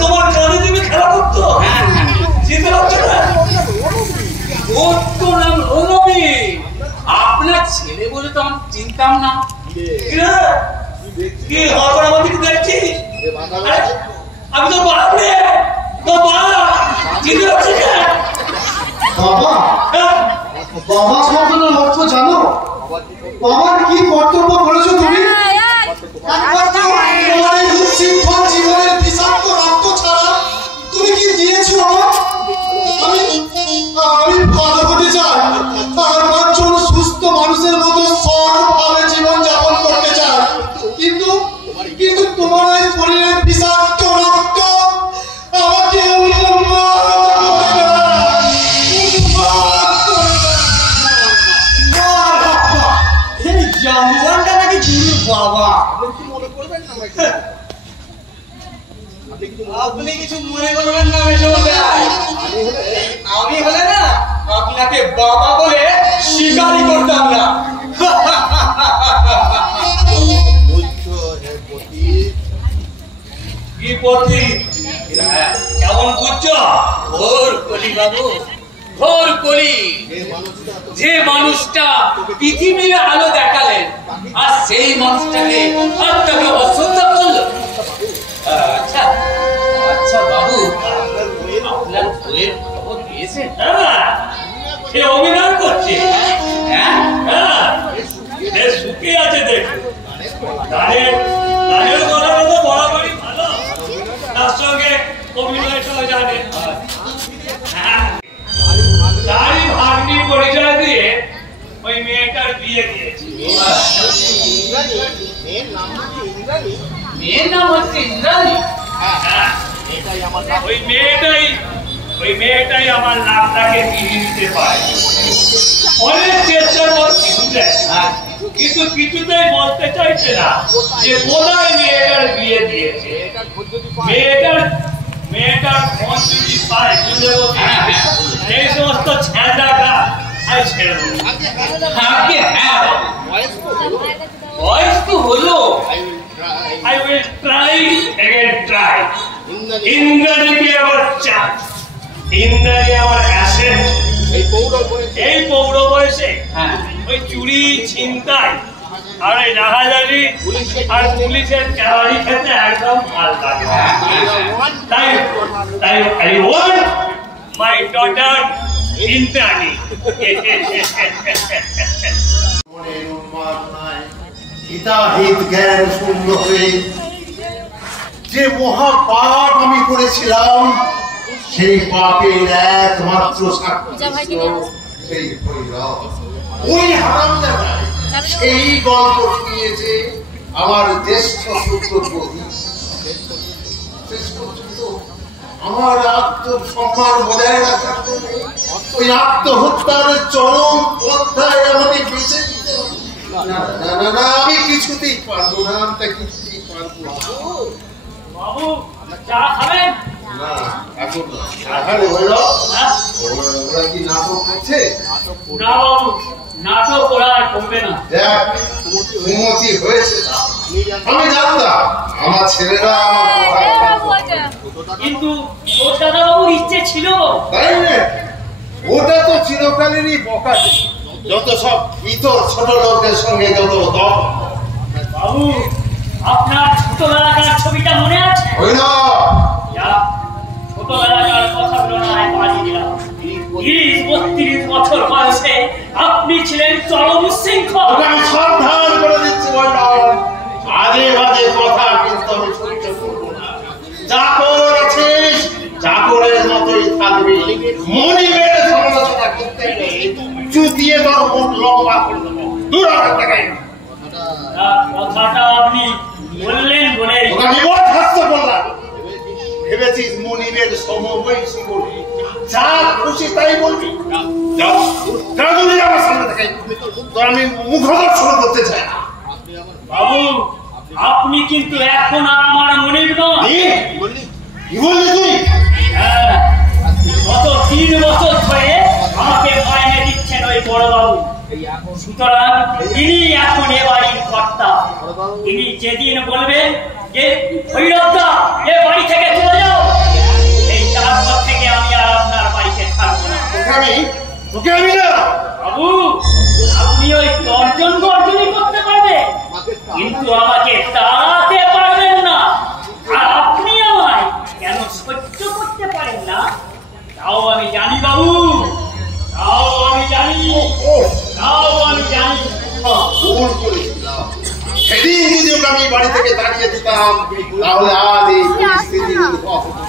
তোমার কানে তুমি খেলা করতো, চিনতে পারছো না? ওর তো নাম রণবী। আপনার ছেলে বলে তো আমি চিনতাম না। কি হওয়ার আমার দিকে দেখছি? আমি তো বাপরে, তো বাবা চিনতে পারছি না। বাবা, বাবা শব্দের অর্থ জানো? বাবার কি কর্তব্য করেছো তুমি? একমাত্র তোমার এই উচ্ছৃঙ্খল জীবনের বিষাক্ত রক্ত ছাড়া তুমি কি দিয়েছো? আমি ভালো হতে চাই, আর একজন সুস্থ মানুষের মতো সৎভাবে জীবন যাপন করতে চাই, কিন্তু তোমার এই শরীরের বিষাক্ত রক্ত আমাকে জামুয়ানটা নাকি গুরু বাবা। আপনি কিছু মনে করবেন না। আমি হলে না আপনাকে বাবা বলে স্বীকারই করতাম না। কি পথি কেমন বুঝছো? ঘোর কলি বাবু, ঘোর কলি। যে মানুষটা পৃথিবীর আলো দেখালেন আর সেই মানুষটাকে আপনাকে অশ্রদ্ধা করলো। আচ্ছা আচ্ছা বাবু, আপনার বইয়ের খবর পেয়েছেন? সে অভিনয় করছে। হ্যাঁ সুখে আছে দেখো। গানের গলাটা তো বরাবরই ভালো, তার সঙ্গে অভিনয়টাও জানে। তারই ভাগ্নি পরিচয় দিয়ে ওই মেয়েটার বিয়ে দিয়েছি। মেয়ের নাম হচ্ছে ইন্দ্রাণী। ওই মেয়েটাই আমার নামটাকে ফিরিয়ে দিতে পারে। অনেক চেষ্টা করছি কিন্তু কিছুতেই বলতে চাইছে না যে কোথায় মেয়েটার বিয়ে দিয়েছে। মেয়েটার ফোন যদি পায় এই সমস্ত ছেঁড়াটা আর ছেড়ে দেবো। বয়স তো হলো। I will try again, try. ইন্দ্রাণীকে আবার চাই। ইন্দ্রাণী আমার অ্যাসেট। এই পৌর বয়সে ওই চুরি ছিনতাই আর এই রাহাজারি আর পুলিশের চালারি খেতে একদম ভাল লাগে। তাই I want my daughter Indrani. হিতাহিত জ্ঞান শূন্য হয়ে যে মহা পাপ আমি করেছিলাম, সেই পাপের একমাত্র সাক্ষী সেই ভৈরব। ওই হারামজাদায় সেই গল্প শুনিয়েছে আমার জ্যেষ্ঠ পুত্রবধূ। শেষ পর্যন্ত আমার আত্মসম্মান বজায় রাখার জন্য ওই আত্মহত্যার চরম পন্থায় আমাকে বেঁচে দিতে হবে। না না না না, আমি কিছুতেই পারবো না, আমি কিছুতেই পারবো না। বাবু চা খাবেন? না এখন না, এখন হলো ওরা কি নাটক করছে? না বাবু, নাটক করা আর করবে না। দেখ উন্নতি হয়েছে, আমি জানতাম আমার ছেলেরা আমার কথা। কিন্তু তোর দাদাবাবুর ইচ্ছে ছিল। তাই না, ওটা তো চিরকালেরই বকা, যত সব ইতর ছোট লোকদের সঙ্গে যত দম। বাবু আপনার ছোটবেলাকার ছবিটা মনে আছে? ওই না, যা ছোটবেলাকার কথাগুলো না হয় বাড়ি দিলাম। 30-32 বছর বয়সে আপনি ছিলেন চরম উচ্ছৃঙ্খল। ওটা আমি সাবধান করে দিচ্ছি, বললাম আজে বাজে কথা কিন্তু আমি সহ্য করবো না। চাকর আছিস, চাকরের মতোই থাকবি, মনিবের সমালোচনা করতে নেই, চুতিয়ে তোর মুখ লম্বা করে দেবো। দূর আমার থেকে। কথাটা আপনি বললেন বলে আমি বরখাস্ত করলাম। ভেবেছিস মনিবের সমবয়সী বলে যা খুশি তাই বলবি? আমার সামনে থেকে তো আমি মুখদর্শন করতে চাই না। বাবু আপনি কিন্তু এখন আর আমার মনিব নন। কি বললি তুই? হ্যাঁ, গত 3 বছর ধরে আমাকে মাইনে দিচ্ছেন ওই বড় বাবু। সুতরাং তিনি এখন এ বাড়ির কর্তা। তিনি যেদিন বলবেন যে ভৈরবদা এ বাড়ি থেকে চলে যাও, এই তারপর থেকে আমি আর আপনার বাড়িতে থাকবো না। তোকে আমি না বাবু, আপনি ওই গর্জনই করতে পারবেন, কিন্তু আমাকে তাড়াতে পারবেন না। আর আপনি আমায় কেন সহ্য করতে পারেন না তাও আমি জানি বাবু, তাও আমি জানি। ভুল করেছিলাম। সেদিন যদি ওকে আমি বাড়ি থেকে তাড়িয়ে দিতাম তাহলে আজ এই পরিস্থিতি হতো না।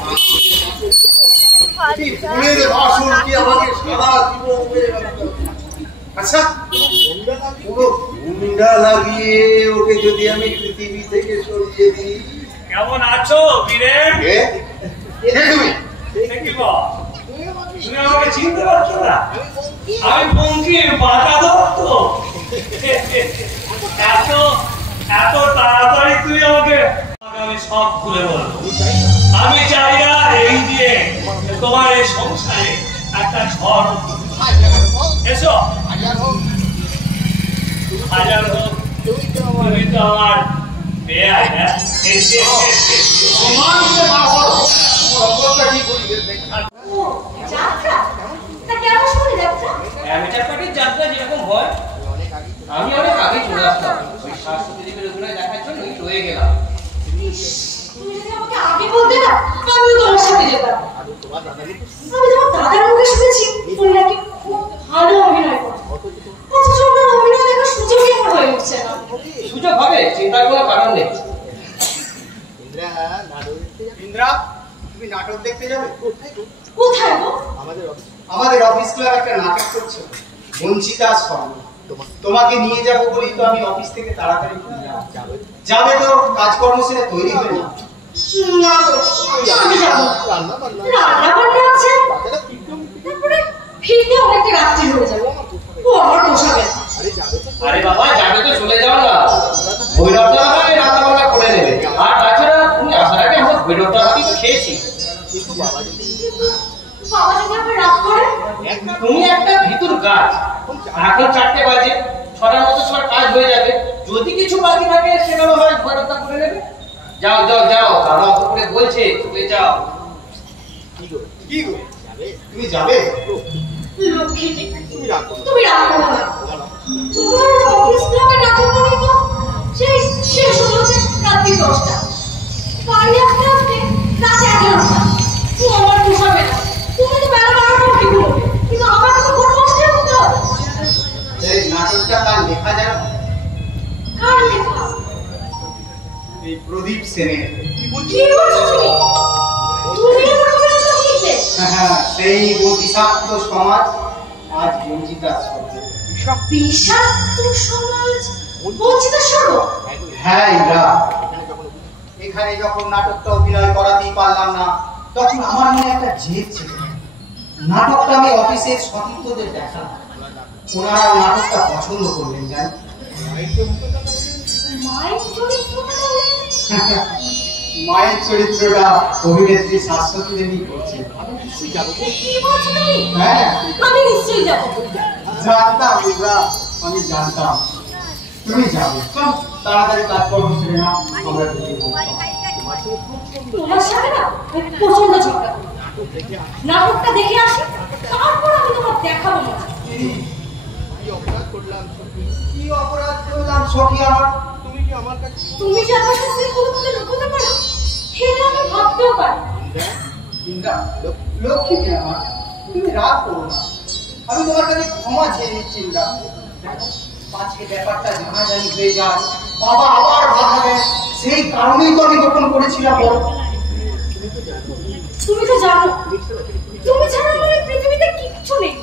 ফুলের বাসন কি আমাকে সারা জীবন বয়ে বেড়াতে হবে? আচ্ছা, পুরো গুন্ডা লাগিয়ে ওকে যদি আমি পৃথিবী থেকে সরিয়ে দিই। কেমন আছো বীরেন? তুমি তুমি আমাকে চিনতে পারছো না? আমি বঙ্কির বাঁকা দত্ত। এত তাড়াতাড়ি তুই আমাকে? আমি সব খুলে বলবো। আমি চাই না এই দিয়ে তোমার এই সংসারে একটা ঝড়। এসো হাজার হোক, তুমি তো আমার বেয়াই না। যাত্রা তা কেন শুনে যাত্রা? অ্যামেচার যাত্রা যেরকম হয়, আমি অনেক আগে চলে আসতাম। ওই শাশ্বতী দেবীর অভিনয় দেখার জন্যই রয়ে গেলাম। তুমি যদি আমাকে আগে বলতে না, আমিও তোমার সাথে যেতাম। আমি তোমার দাদার মুখে শুনেছি তুমি নাকি খুব ভালো অভিনয় করো। অথচ আপনার অভিনয় দেখার সুযোগই আমার হয়ে উঠছে না। সুযোগ হবে, চিন্তার কোনো কারণ নেই। ইন্দ্রা, তুমি নাটক দেখতে যাবে? কোথায় গো? আমাদের অফিস ক্লাব একটা নাটক করছে, বঞ্চিতা স্বর্ণ। তোমাকে নিয়ে যাবো বলেই তো আমি অফিস থেকে তাড়াতাড়ি যাবে। তো কাজকর্ম সেরে তৈরি হয়ে না? না গো, আমি যাবো। রান্না বান্না আছে, তারপরে ফিরতে অনেকটা রাত্রি হয়ে যাবে। ও আমার পোষাবে না। আরে বাবা, যাবে তো চলে যাও না। ভৈরবটা আমাকে রান্না বান্না করে নেবে। আর তাছাড়া তুমি আসার আগে আমরা ভৈরবটা হাতি তো খেয়েছি। বাবা যদি আবার রাত করে? তুমি একটা ভিতর গাছ। এখন 4টে বাজে, 6টার মতো সবার কাজ হয়ে যাবে। যদি কিছু বাকি থাকে সেগুলো হয় ভৈরবটা করে নেবে। যাও যাও যাও, দাদা অত করে বলছে, চলে যাও। কি গো, তুমি যাবে? লক্ষ্মীটি, তুমি রাগ করো না। তোমার অফিস ক্লাবের নাটক করে তো সেই শেষ হলো রাত্রি 10টা, বাড়ি আসতে আসতে রাত 11টা। ও আমার পোষাবে না। তুমি তো বেলা 12টা উঠে ঘুমোবে, কিন্তু আমার তো ঘুম বসতে হতে হবে। এই নাটকটা কার লেখা জানো? কার লেখা? এই প্রদীপ সেনের। কি বলছো তুমি? তুমি আমার অভিনয় লিখলে? হ্যাঁ, সেই অভিশপ্ত সমাজ আজ বঞ্চিতা স্বর্ণ। বিষাক্ত সমাজ বঞ্চিত সর্ব। হ্যাঁ ইন্দ্রা, এখানে যখন নাটকটা অভিনয় করাতেই পারলাম না, তখন আমার মনে একটা জেদ ছিল। নাটকটা আমি অফিসের সতীর্থদের দেখালাম, ওনারা নাটকটা পছন্দ করলেন। জানি মায়ের চরিত্রটা অভিনেত্রী শাশ্বতী দেবী করছে। হ্যাঁ, আমি নিশ্চয়ই যাব। জানতাম ইন্দ্রা, আমি জানতাম তুমি যাবে। চল তাড়াতাড়ি কাজকর্ম সেরে নাও, আমরা তোমার সাথে না প্রচন্ড ঝগড়া করি। নাটকটা দেখে আসি, তারপর আমি তোমার দেখাবো না। কি অপরাধ করলাম সখী আমার? তুমি যে আমার কাছে কোনোভাবে লুকোতে পারো, সেটা আমি ভাবতেও পারি। ইন্দ্রা, লক্ষ্মী মেয়ে আমার, তুমি রাগ করো না। আমি তোমার কাছে ক্ষমা চেয়ে নিচ্ছি ইন্দ্রা। আজকে ব্যাপারটা জানাজানি হয়ে যায়, বাবা আবার ভাববে, সেই কারণেই তো আমি গোপন করেছিলাম। বলো, তুমি তো জানো, তুমি ছাড়া আমার এই পৃথিবীতে কিচ্ছু নেই,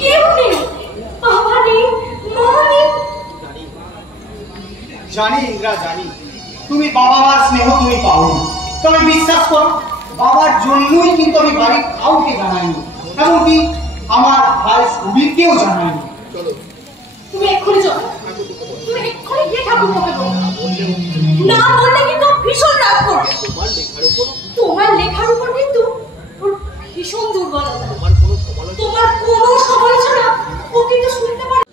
কেউ নেই, বাবা নেই, মা নেই। জানি ইন্দ্রা, জানি তুমি বাবা মার স্নেহ তুমি পাওনি, তবে বিশ্বাস করো, বাবার জন্যই কিন্তু আমি বাড়ির কাউকে জানাইনি, এমনকি আমার ভাই সুবীরকেও জানাইনি। তুমি এক্ষুনি চলো, তুমি এক্ষুনি গিয়ে ঠাকুরকে বলো, না বললে কিন্তু ভীষণ রাগ করবে। তোমার লেখার উপর কিন্তু ওর ভীষণ দুর্বলতা, তোমার কোনো সমালোচনা ও কিন্তু শুনতে পারে।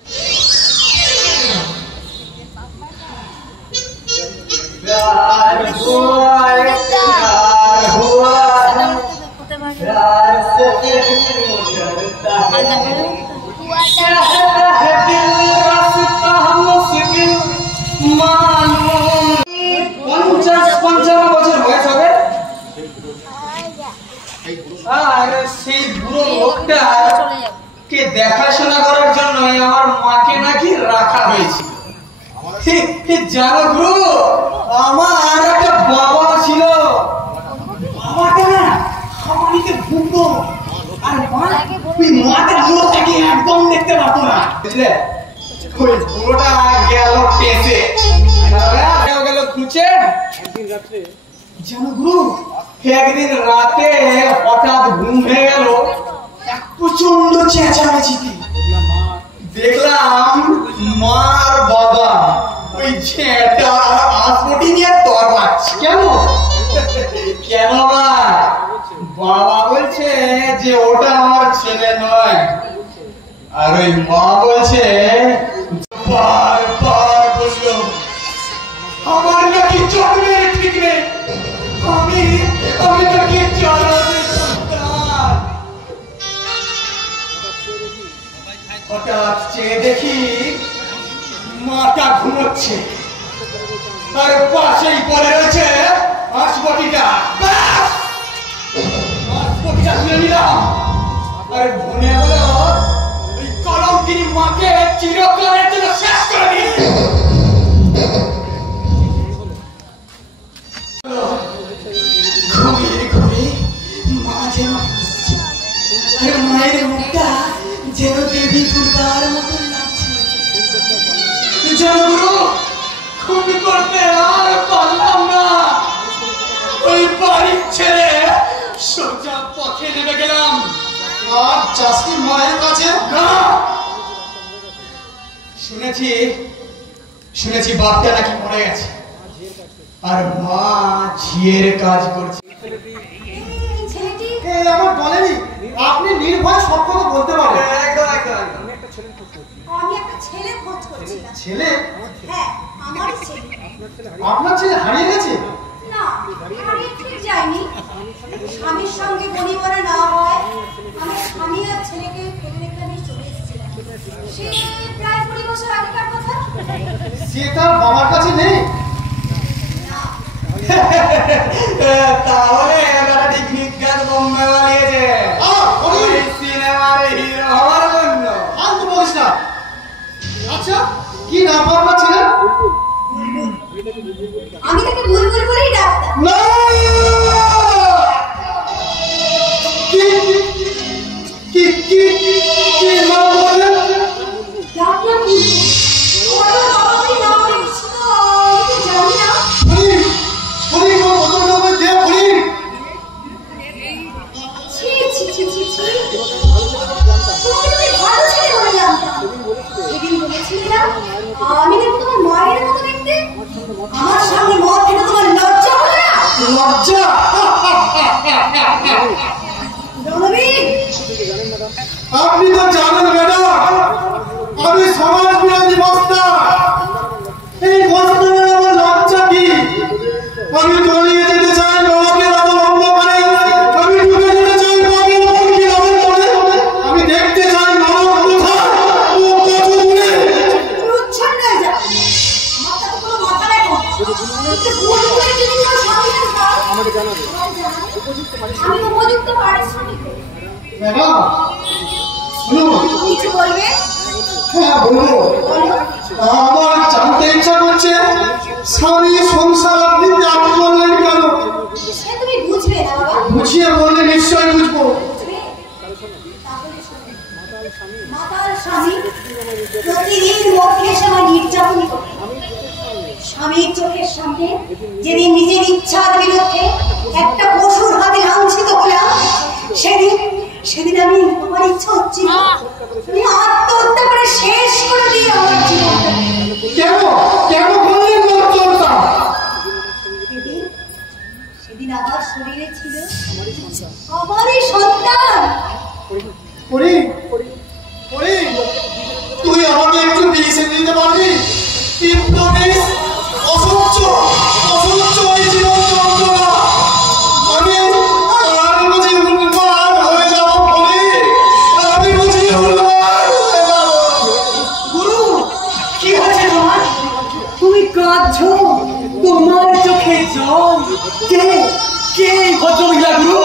प्यार हुआ प्यार हुआ प्यार से दिल मुकरता है कहता है दिल रास्ता मुश्किल मालूम। 50-55 বছর বয়স হবে, আর সেই বুড়ো লোকটা কে দেখাশোনা করার জন্য আমার মাকে নাকি রাখা হয়েছিল। জানো গুরু, আমার একটা বাবা ছিল, বাবাটা না আমাকে ভুগতো, আর ওই মাটার মুখটাকে একদম দেখতে পারতো না, বুঝলে? ওই বুড়োটা গেল পেছে, গেল খুঁজে। জানো গুরু, একদিন রাতে হঠাৎ ঘুম হয়ে গেল, এক প্রচন্ড চেঁচামেচিতে দেখলাম মার বাবা ওই ছেঁটা আসপটি নিয়ে তরবাচ্ছে। কেন কেন বাবা বলছে যে ওটা আমার ছেলে নয়, আর ওই মা বলছে বারবার বলল আমার নাকি জন্মের ঠিক নেই, আমি নাকি জন্মের সন্তান। হঠাৎ চেয়ে দেখি মাটা ঘুমোচ্ছে, আর পাশেই পড়ে রয়েছে হাসপাতিটা। হাসপাতিটা তুলে নিলাম, আর মনে হলো ওই কলঙ্কিনী মাকে চিরকালের জন্য শেষ করে দিই। ঘুমিয়ে ঘুমিয়ে মা যেন হাসছে, আর মায়ের মুখটা যেন দেবী দুর্গার মতন লাগছে। জানো খুন করতে আর পারলাম না, ওই বাড়ির ছেড়ে সোজা পথে নেমে গেলাম। আর চাষি মায়ের কাছে না, শুনেছি বাপটা নাকি মরে গেছে, আর মা ঝিয়ের কাজ করছে। আমার বলেনি, আপনি নির্ভয় সব কথা বলতে পারেন। একদম আমি একটা ছেলে খোঁজ করছিলাম। ছেলে? হ্যাঁ, আমার ছেলে। আপনার ছেলে হারিয়ে গেছে? না, হারিয়ে ঠিক যায়নি। স্বামীর সঙ্গে বনিবনা না হয় আমার স্বামী আর ছেলেকে ফেলে রেখে আমি চলে এসেছিলাম। সে প্রায় 20 বছর আগেকার কথা। সে তার বাবার কাছে নেই? না। তাহলে এবারে ঠিক নিজ্ঞাত বোম্বে বানিয়েছে সিনেমার হিরো হওয়ার জন্য। আর তো বলিস না। আচ্ছা, কি নাম আপনার ছেলে? আমি তাকে বুলবুল বলেই ডাকতাম। না, কি নাম বললেন? ডাকলাম ছি ছি ছি ছি ছি তুমি ভালো ছেলে বলে জানতাম। সেদিন বলেছিলে না আমি নাকি তোমার মায়ের মতো দেখতে? আমার সামনে মদ খেতে তোমার লজ্জা হলো না? লজ্জা? রণবীর, আপনি তো জানেন ম্যাডাম, আমি সমাজ বিরোধী বক্তা। এই বক্তায় আমার লজ্জা কি? আমি তলিয়ে যেতে চাই নরকের অবলম্ব করে, আমি ডুবে যেতে চাই পাপের পঙ্কি লবণ করে, আমি দেখতে চাই নরক কোথায় ও কত দূরে। উচ্ছন্ন হয়ে যা। মাথা তো কোনো মাথা রাখো। তুই ভুল করে যদি কেউ স্বামী হয়, আমি উপযুক্ত পারিশ্রমিক দেব। ম্যাডাম শুনুন। কিছু বলবে? হ্যাঁ বলবো। আমার জানতে ইচ্ছা করছে স্বামী সংসার আপনি ত্যাগ করলেন কেন? সে তুমি বুঝবে না বাবা। বুঝিয়ে বললে নিশ্চয়ই বুঝবো। বুঝবে? তাহলে শোনো। মাতার স্বামী প্রতিদিন মুখে সময় নির্যাতন করে। স্বামীর চোখের সামনে যেদিন নিজের ইচ্ছার বিরুদ্ধে একটা পশুর হাতে লাঞ্ছিত হলাম, সেদিন আমি আমার ইচ্ছা হচ্ছিল আমি আত্মহত্যা করে শেষ করে দিই আমার জীবনটা। কেন কেন করলেন আত্মহত্যা? সেদিন আমার শরীরে ছিল আমারই সন্তান। পরি পরি, তুই আমাকে একটু বিষ এনে দিতে পারবি? তীব্র বিষ, অসহ্য অসহ্য এই জীবন যন্ত্রণা। আমি বুঝি উন্মাদ হয়ে যাব পরি, আমি বুঝি উন্মাদ হয়ে যাব। গুরু, কি হয়েছে তোমার? তুমি কাঁদছো, তোমার চোখে জল। কে কে ভদ্রমহিলা গুরু?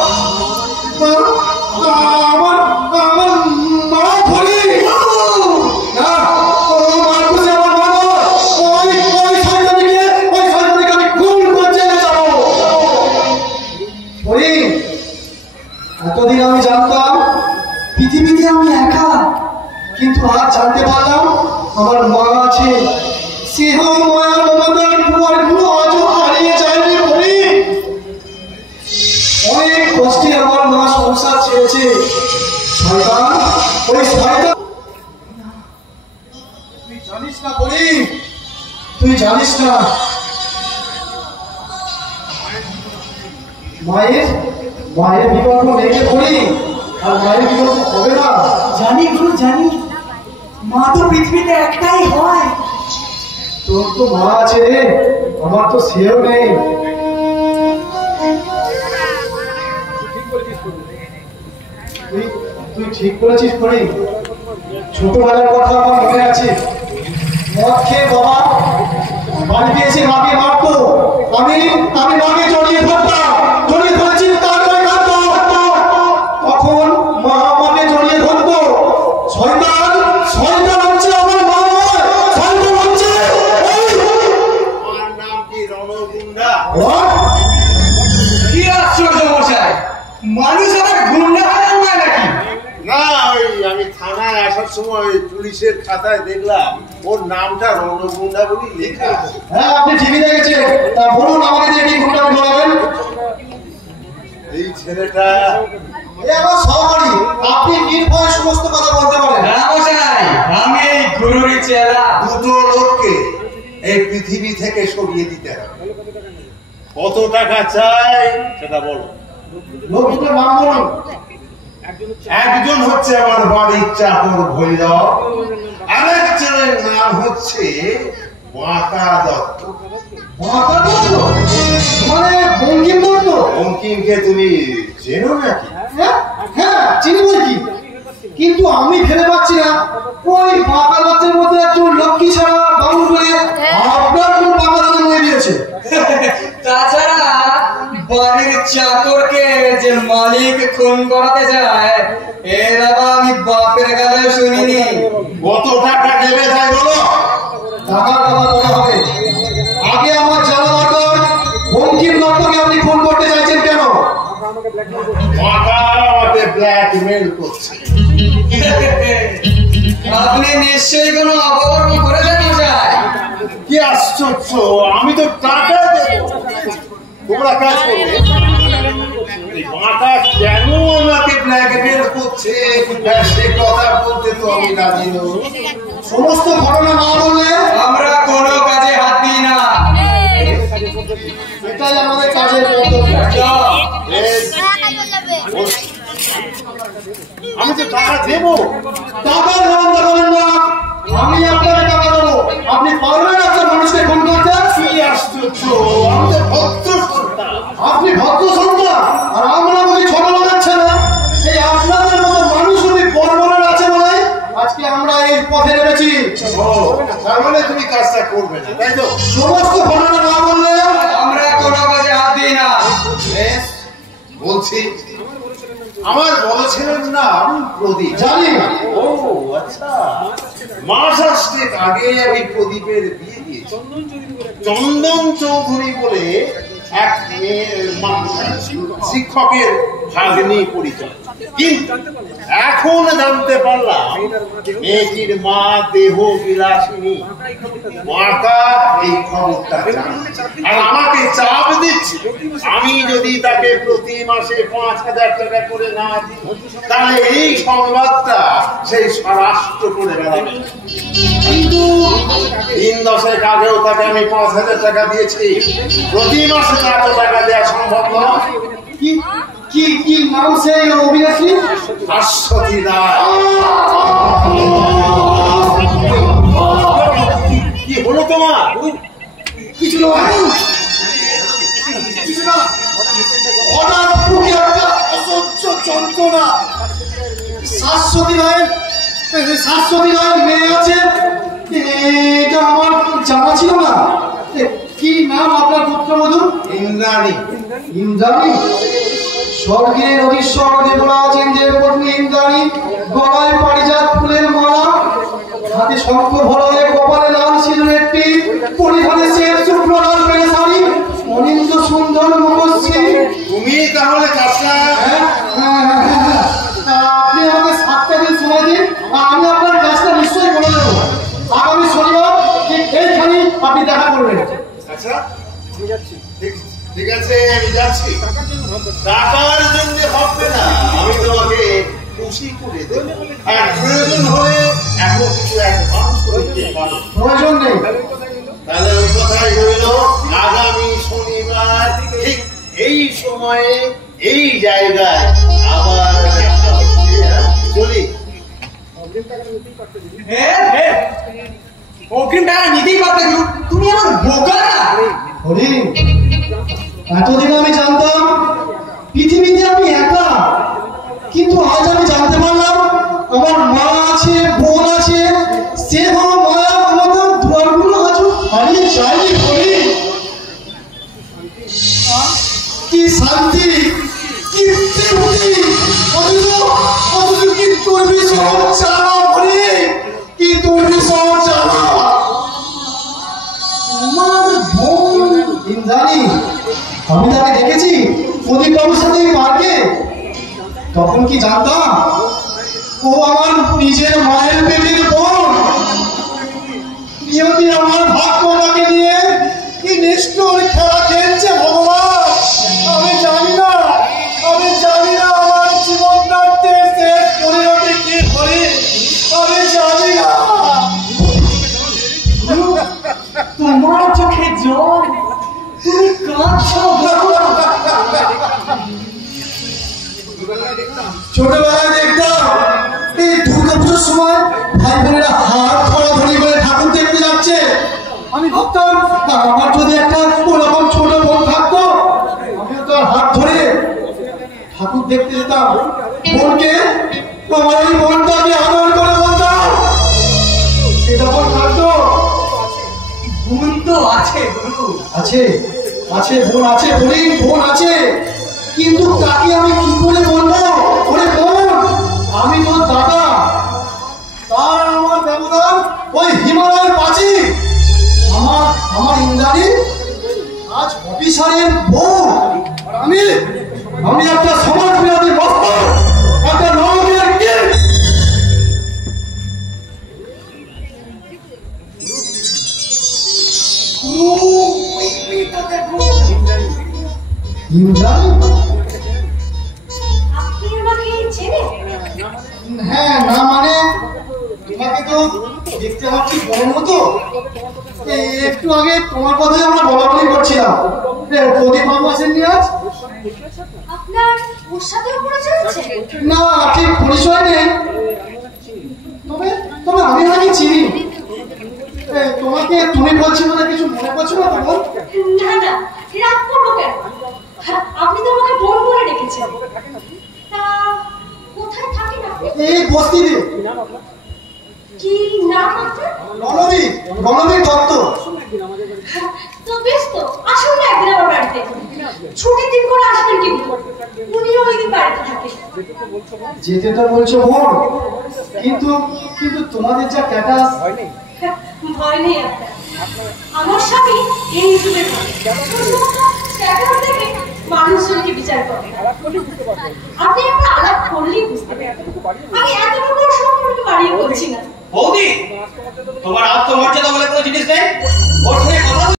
আমার মা পরি না, ও মার খুশি আমার মা নয়। ওই শয়তানিকে আমি খুন করে জেলে যাবো। পরি, এতদিন আমি জানতাম পৃথিবীতে আমি একা, কিন্তু আজ জানতে পারলাম আমার মা আছে। স্নেহ মায়া মমতার দুয়ারগুলো আজও হারিয়ে যায়নি পরি। অনেক কষ্টে আমার মা সংসার ছেড়েছে। শয়তান, ওই শয়তান। তুই জানিস না পরি, তুই জানিস না মায়ের বিকল্প নেই পরি, আর মায়ের বিকল্প হবে না। জানি গুরু জানি, মা তো পৃথিবীতে একটাই হয়। তোর তো মা আছে রে, আমার তো সেও নেই। তুই ঠিক বলেছিস পরি। ছোটবেলার কথা আমার মনে আছে। মদ খেয়ে বাবা বাড়িতে এসে মাকে মারতো, আমি মাকে জড়িয়ে ধরতাম, জড়িয়ে ধরে চিৎকার করে কাঁদতো। তখন মা আমাকে জড়িয়ে ধরতো। শয়তান শয়তান হচ্ছে আমার মা নয়, শয়তান হচ্ছে আমার নাম কি রণগুন্ডা? কি আশ্চর্য মশাই, মানুষ আবার গুন্ডা হয়ে যায় নাকি? না, ওই আমি থানায় আসার সময় পুলিশের খাতায় দেখলাম ওর নামটা রণগুন্ডা বলে লেখা আছে। হ্যাঁ আপনি ঠিকই দেখেছেন। তা বলুন আমাকে দিয়ে কি ঘটনা বলাবেন? এই ছেলেটা এ আমার সহকারী, আপনি নির্ভয়ে সমস্ত কথা বলতে পারেন। হ্যাঁ মশাই, আমি এই গুরুরই চেলা। দুটো লোককে এই পৃথিবী থেকে সরিয়ে দিতে হবে। কত টাকা চাই সেটা বলো। লোক দুটোর নাম বলুন। একজন হচ্ছে আমার বাড়ির চাকর ভৈরব, আরেকজনের নাম হচ্ছে বাঁকা দত্ত। বাঁকা দত্ত মানে বঙ্কিম দত্ত? বঙ্কিমকে তুমি চেনো নাকি? হ্যাঁ হ্যাঁ চিনি বলছি, কিন্তু আমি ভেবে পাচ্ছি না ওই বাঁকা দত্তের মধ্যে একজন লক্ষ্মী ছাড়া বাবু বলে আপনার কোন বাঁকা দত্ত মনে দিয়েছে? তাছাড়া বাড়ির চাকরকে যে মালিক খুন করাতে যায়, এর আবার আমি বাপের গালে শুনিনি। কত টাকা নেবে তাই বলো। টাকার কথা বলা হবে, আগে আমার জানা দরকার বঙ্কিম দত্তকে আপনি ফোন করতে চাইছেন কেন? বাঁকা আমাকে ব্ল্যাকমেল করছে। আপনি নিশ্চয়ই কোনো অপকর্ম করেছেন মশাই। কি আশ্চর্য, আমি তো টাকা দেব। তোমরা কাজ করবে, এই মাথা কেন আমাকে ব্ল্যাকমেল করছে সে কথা বলতে তো আমি রাজি নই। সমস্ত ঘটনা না বললে আমরা কোনো কাজে হাত দিই না। এটাই আমাদের কাজের পদ্ধতি। আমি তো টাকা দেবো। টাকা ধান্দা করেন না, আমি আপনাকে টাকা দেবো। আপনি পারবেন একটা মানুষকে খুন করতে? কি আশ্চর্য, আমি তো ভক্ত সন্তান। আপনি ভক্ত সন্তান আর আমরা বলি ছোট লোকের ছেলে। এই আপনাদের মতো মানুষ যদি বর্বরের আছে বলে আজকে আমরা এই পথে নেমেছি। ও, তার মানে তুমি কাজটা করবে না, তাই তো? সমস্ত ঘটনা না বললে আমরা কোনো কাজে হাত দিই না। বেশ, বলছি আমার বড় ছেলের নাম প্রদীপ। জানি না। ও আচ্ছা, মাস আসতেক আগে আমি প্রদীপের বিয়ে দিয়েছি। চন্দন চৌধুরী বলে এক শিক্ষকের ভাগ্নি পরিচয়। কিন্তু এখন জানতে পারলাম মেয়েটির মা দেহ বিলাসিনী। মাতা এই খবরটা জানে আর আমাকে চাপ দিচ্ছে, আমি যদি তাকে প্রতি মাসে 5,000 টাকা করে না দিই তাহলে এই সংবাদটা সেই স্বরাষ্ট্র করে বেড়াবে। কিন্তু 3 দশেক আগেও তাকে আমি 5,000 টাকা দিয়েছি। প্রতি মাসে এত টাকা দেওয়া সম্ভব নয়। কি কি কি নাম সেই অভিনেত্রী? শাশ্বতী রায়। কি হলো তোমার? কিছু নয়, কিছু না। হঠাৎ বুকে একটা অসহ্য যন্ত্রণা। শাশ্বতী রায়ের মেয়ে আছে, এটা আমার জানা ছিল না। কি নাম আপনার পুত্রবধূ? ইন্দ্রাণী। ইন্দ্রাণী? স্বর্গের অধীশ্বর দেবরাজ ইন্দ্রের পত্নী ইন্দ্রাণী, গলায় পারিজাত ফুলের মালা, হাতে শঙ্খ ভরয়ে, কপালে লাল সিঁদুরের টিপ, পরিধানে শ্বেত শুভ্র লাল পেড়ে শাড়ি, অনিন্দ সুন্দর মুখশ্রী। তুমি তাহলে কাজটা আপনি আমাকে 7টা দিন সময় দিন, আমি আপনার কাজটা নিশ্চয়ই করে দেবো। আগামী শনিবার ঠিক এইখানে আপনি দেখা করবেন। আচ্ছা, ঠিক আছে, আমি যাচ্ছি। টাকার জন্য ভাববে না, আমি তোমাকে খুশি করে দেব। আর প্রয়োজন হলে এখন কিছু অ্যাডভান্স করে দিতে পারো। প্রয়োজন নেই। তাহলে ওই কথাই রইল, আগামী শনিবার ঠিক এই সময়ে এই জায়গায় আবার দেখা হচ্ছে। চলি। অগ্রিম টাকা নিতেই পারতে, তুমি আমার বোকা না? হরি, এতদিন আমি জানতাম পৃথিবীতে আমি একা, কিন্তু আজ আমি জানতে পারলাম আমার মা আছে, বোন আছে, সে আমার মায়া মমতার দুয়ারগুলো আজ হারিয়ে যায়নি। হরি, কি শান্তি, কি তৃপ্তি, অথচ কি তুলবি সব চালা। হরি, কি তুলবি সব চালা। আমার বোন ইন্দ্রাণী, আমি তাকে দেখেছি প্রদীপ বাবুর সাথে পার্কে। তখন কি জানতাম ও আমার নিজের মায়ের পেটের বোন। নিয়তি আমার ভাগ্যটাকে নিয়ে কি নিষ্ঠুর খেলা খেলছে ভগবান। আমি জানি না আমার জীবনটাতে শেষ পরিণতি কি করে, আমি জানি না। তোমার চোখে জল, তুমি কাঁদছো। ছোটবেলায় দেখতাম এই দুর্গাপুজোর সময় ভাই বোনেরা হাত ধরাধরি করে ঠাকুর দেখতে যাচ্ছে। আমি ভাবতাম আমার যদি একটা ওরকম ছোট বোন থাকতো, আমিও তো হাত ধরে ঠাকুর দেখতে যেতাম। বোনকে, আমার এই বোনটাকে আদর করে বলতাম, সে যখন থাকতো। বোন তো আছে গুরু, আছে আছে বোন আছে, বলি বোন আছে, কিন্তু তাকে আমি কি করে বলবো ওরে বোন, আমি তোর দাদা। তার আমার ব্যবধান ওই হিমালয়ের পাচি। আমার ইন্দ্রাণী আজ অফিসারের বউ, আর আমি একটা সমাজ বিরোধী বস্ত্র, একটা নরকের কীট। ইন্দ্রাণী, হ্যাঁ, না মানে তোমাকে তো দেখতে পাচ্ছি বড় মতো। একটু আগে তোমার কথাই আমরা বলাবলি করছিলাম। প্রদীপ বাবু আসেননি আজ? আপনার ওর সাথেও পরিচয় হচ্ছে? না, ঠিক পরিচয় নেই, তবে তবে আমি ওনাকে চিনি। তোমাকে তুমি বলছি বলে কিছু মনে করছো না? তখন না না, রাগ করবো কেন? আপনি তো আমাকে বোন বলে ডেকেছেন। তা কোথায় থাকেন আপনি? এই বস্তিতে। কি নাম আপনার? রণদীপ দত্ত। তো বেশ তো, আসুন না একদিন আমার বাড়িতে। ছুটির দিন করে আসবেন কিন্তু, উনিও ওই দিন বাড়িতে থাকেন। যেতে তো বলছো বোন, কিন্তু কিন্তু তোমাদের যা ক্যাটাস। ভয় নেই আপনার, আমার স্বামী এই যুগে ক্যাটাস দেখে মানুষজনকে বিচার করে। আপনি একটা আলাপ করলেই বুঝতে পারবেন। আমি এতটুকু সম্পর্ক বাড়িয়ে বলছি না। বৌদি, তোমার আত্মমর্যাদা বলে কোনো জিনিস নেই। ওর সঙ্গে কথা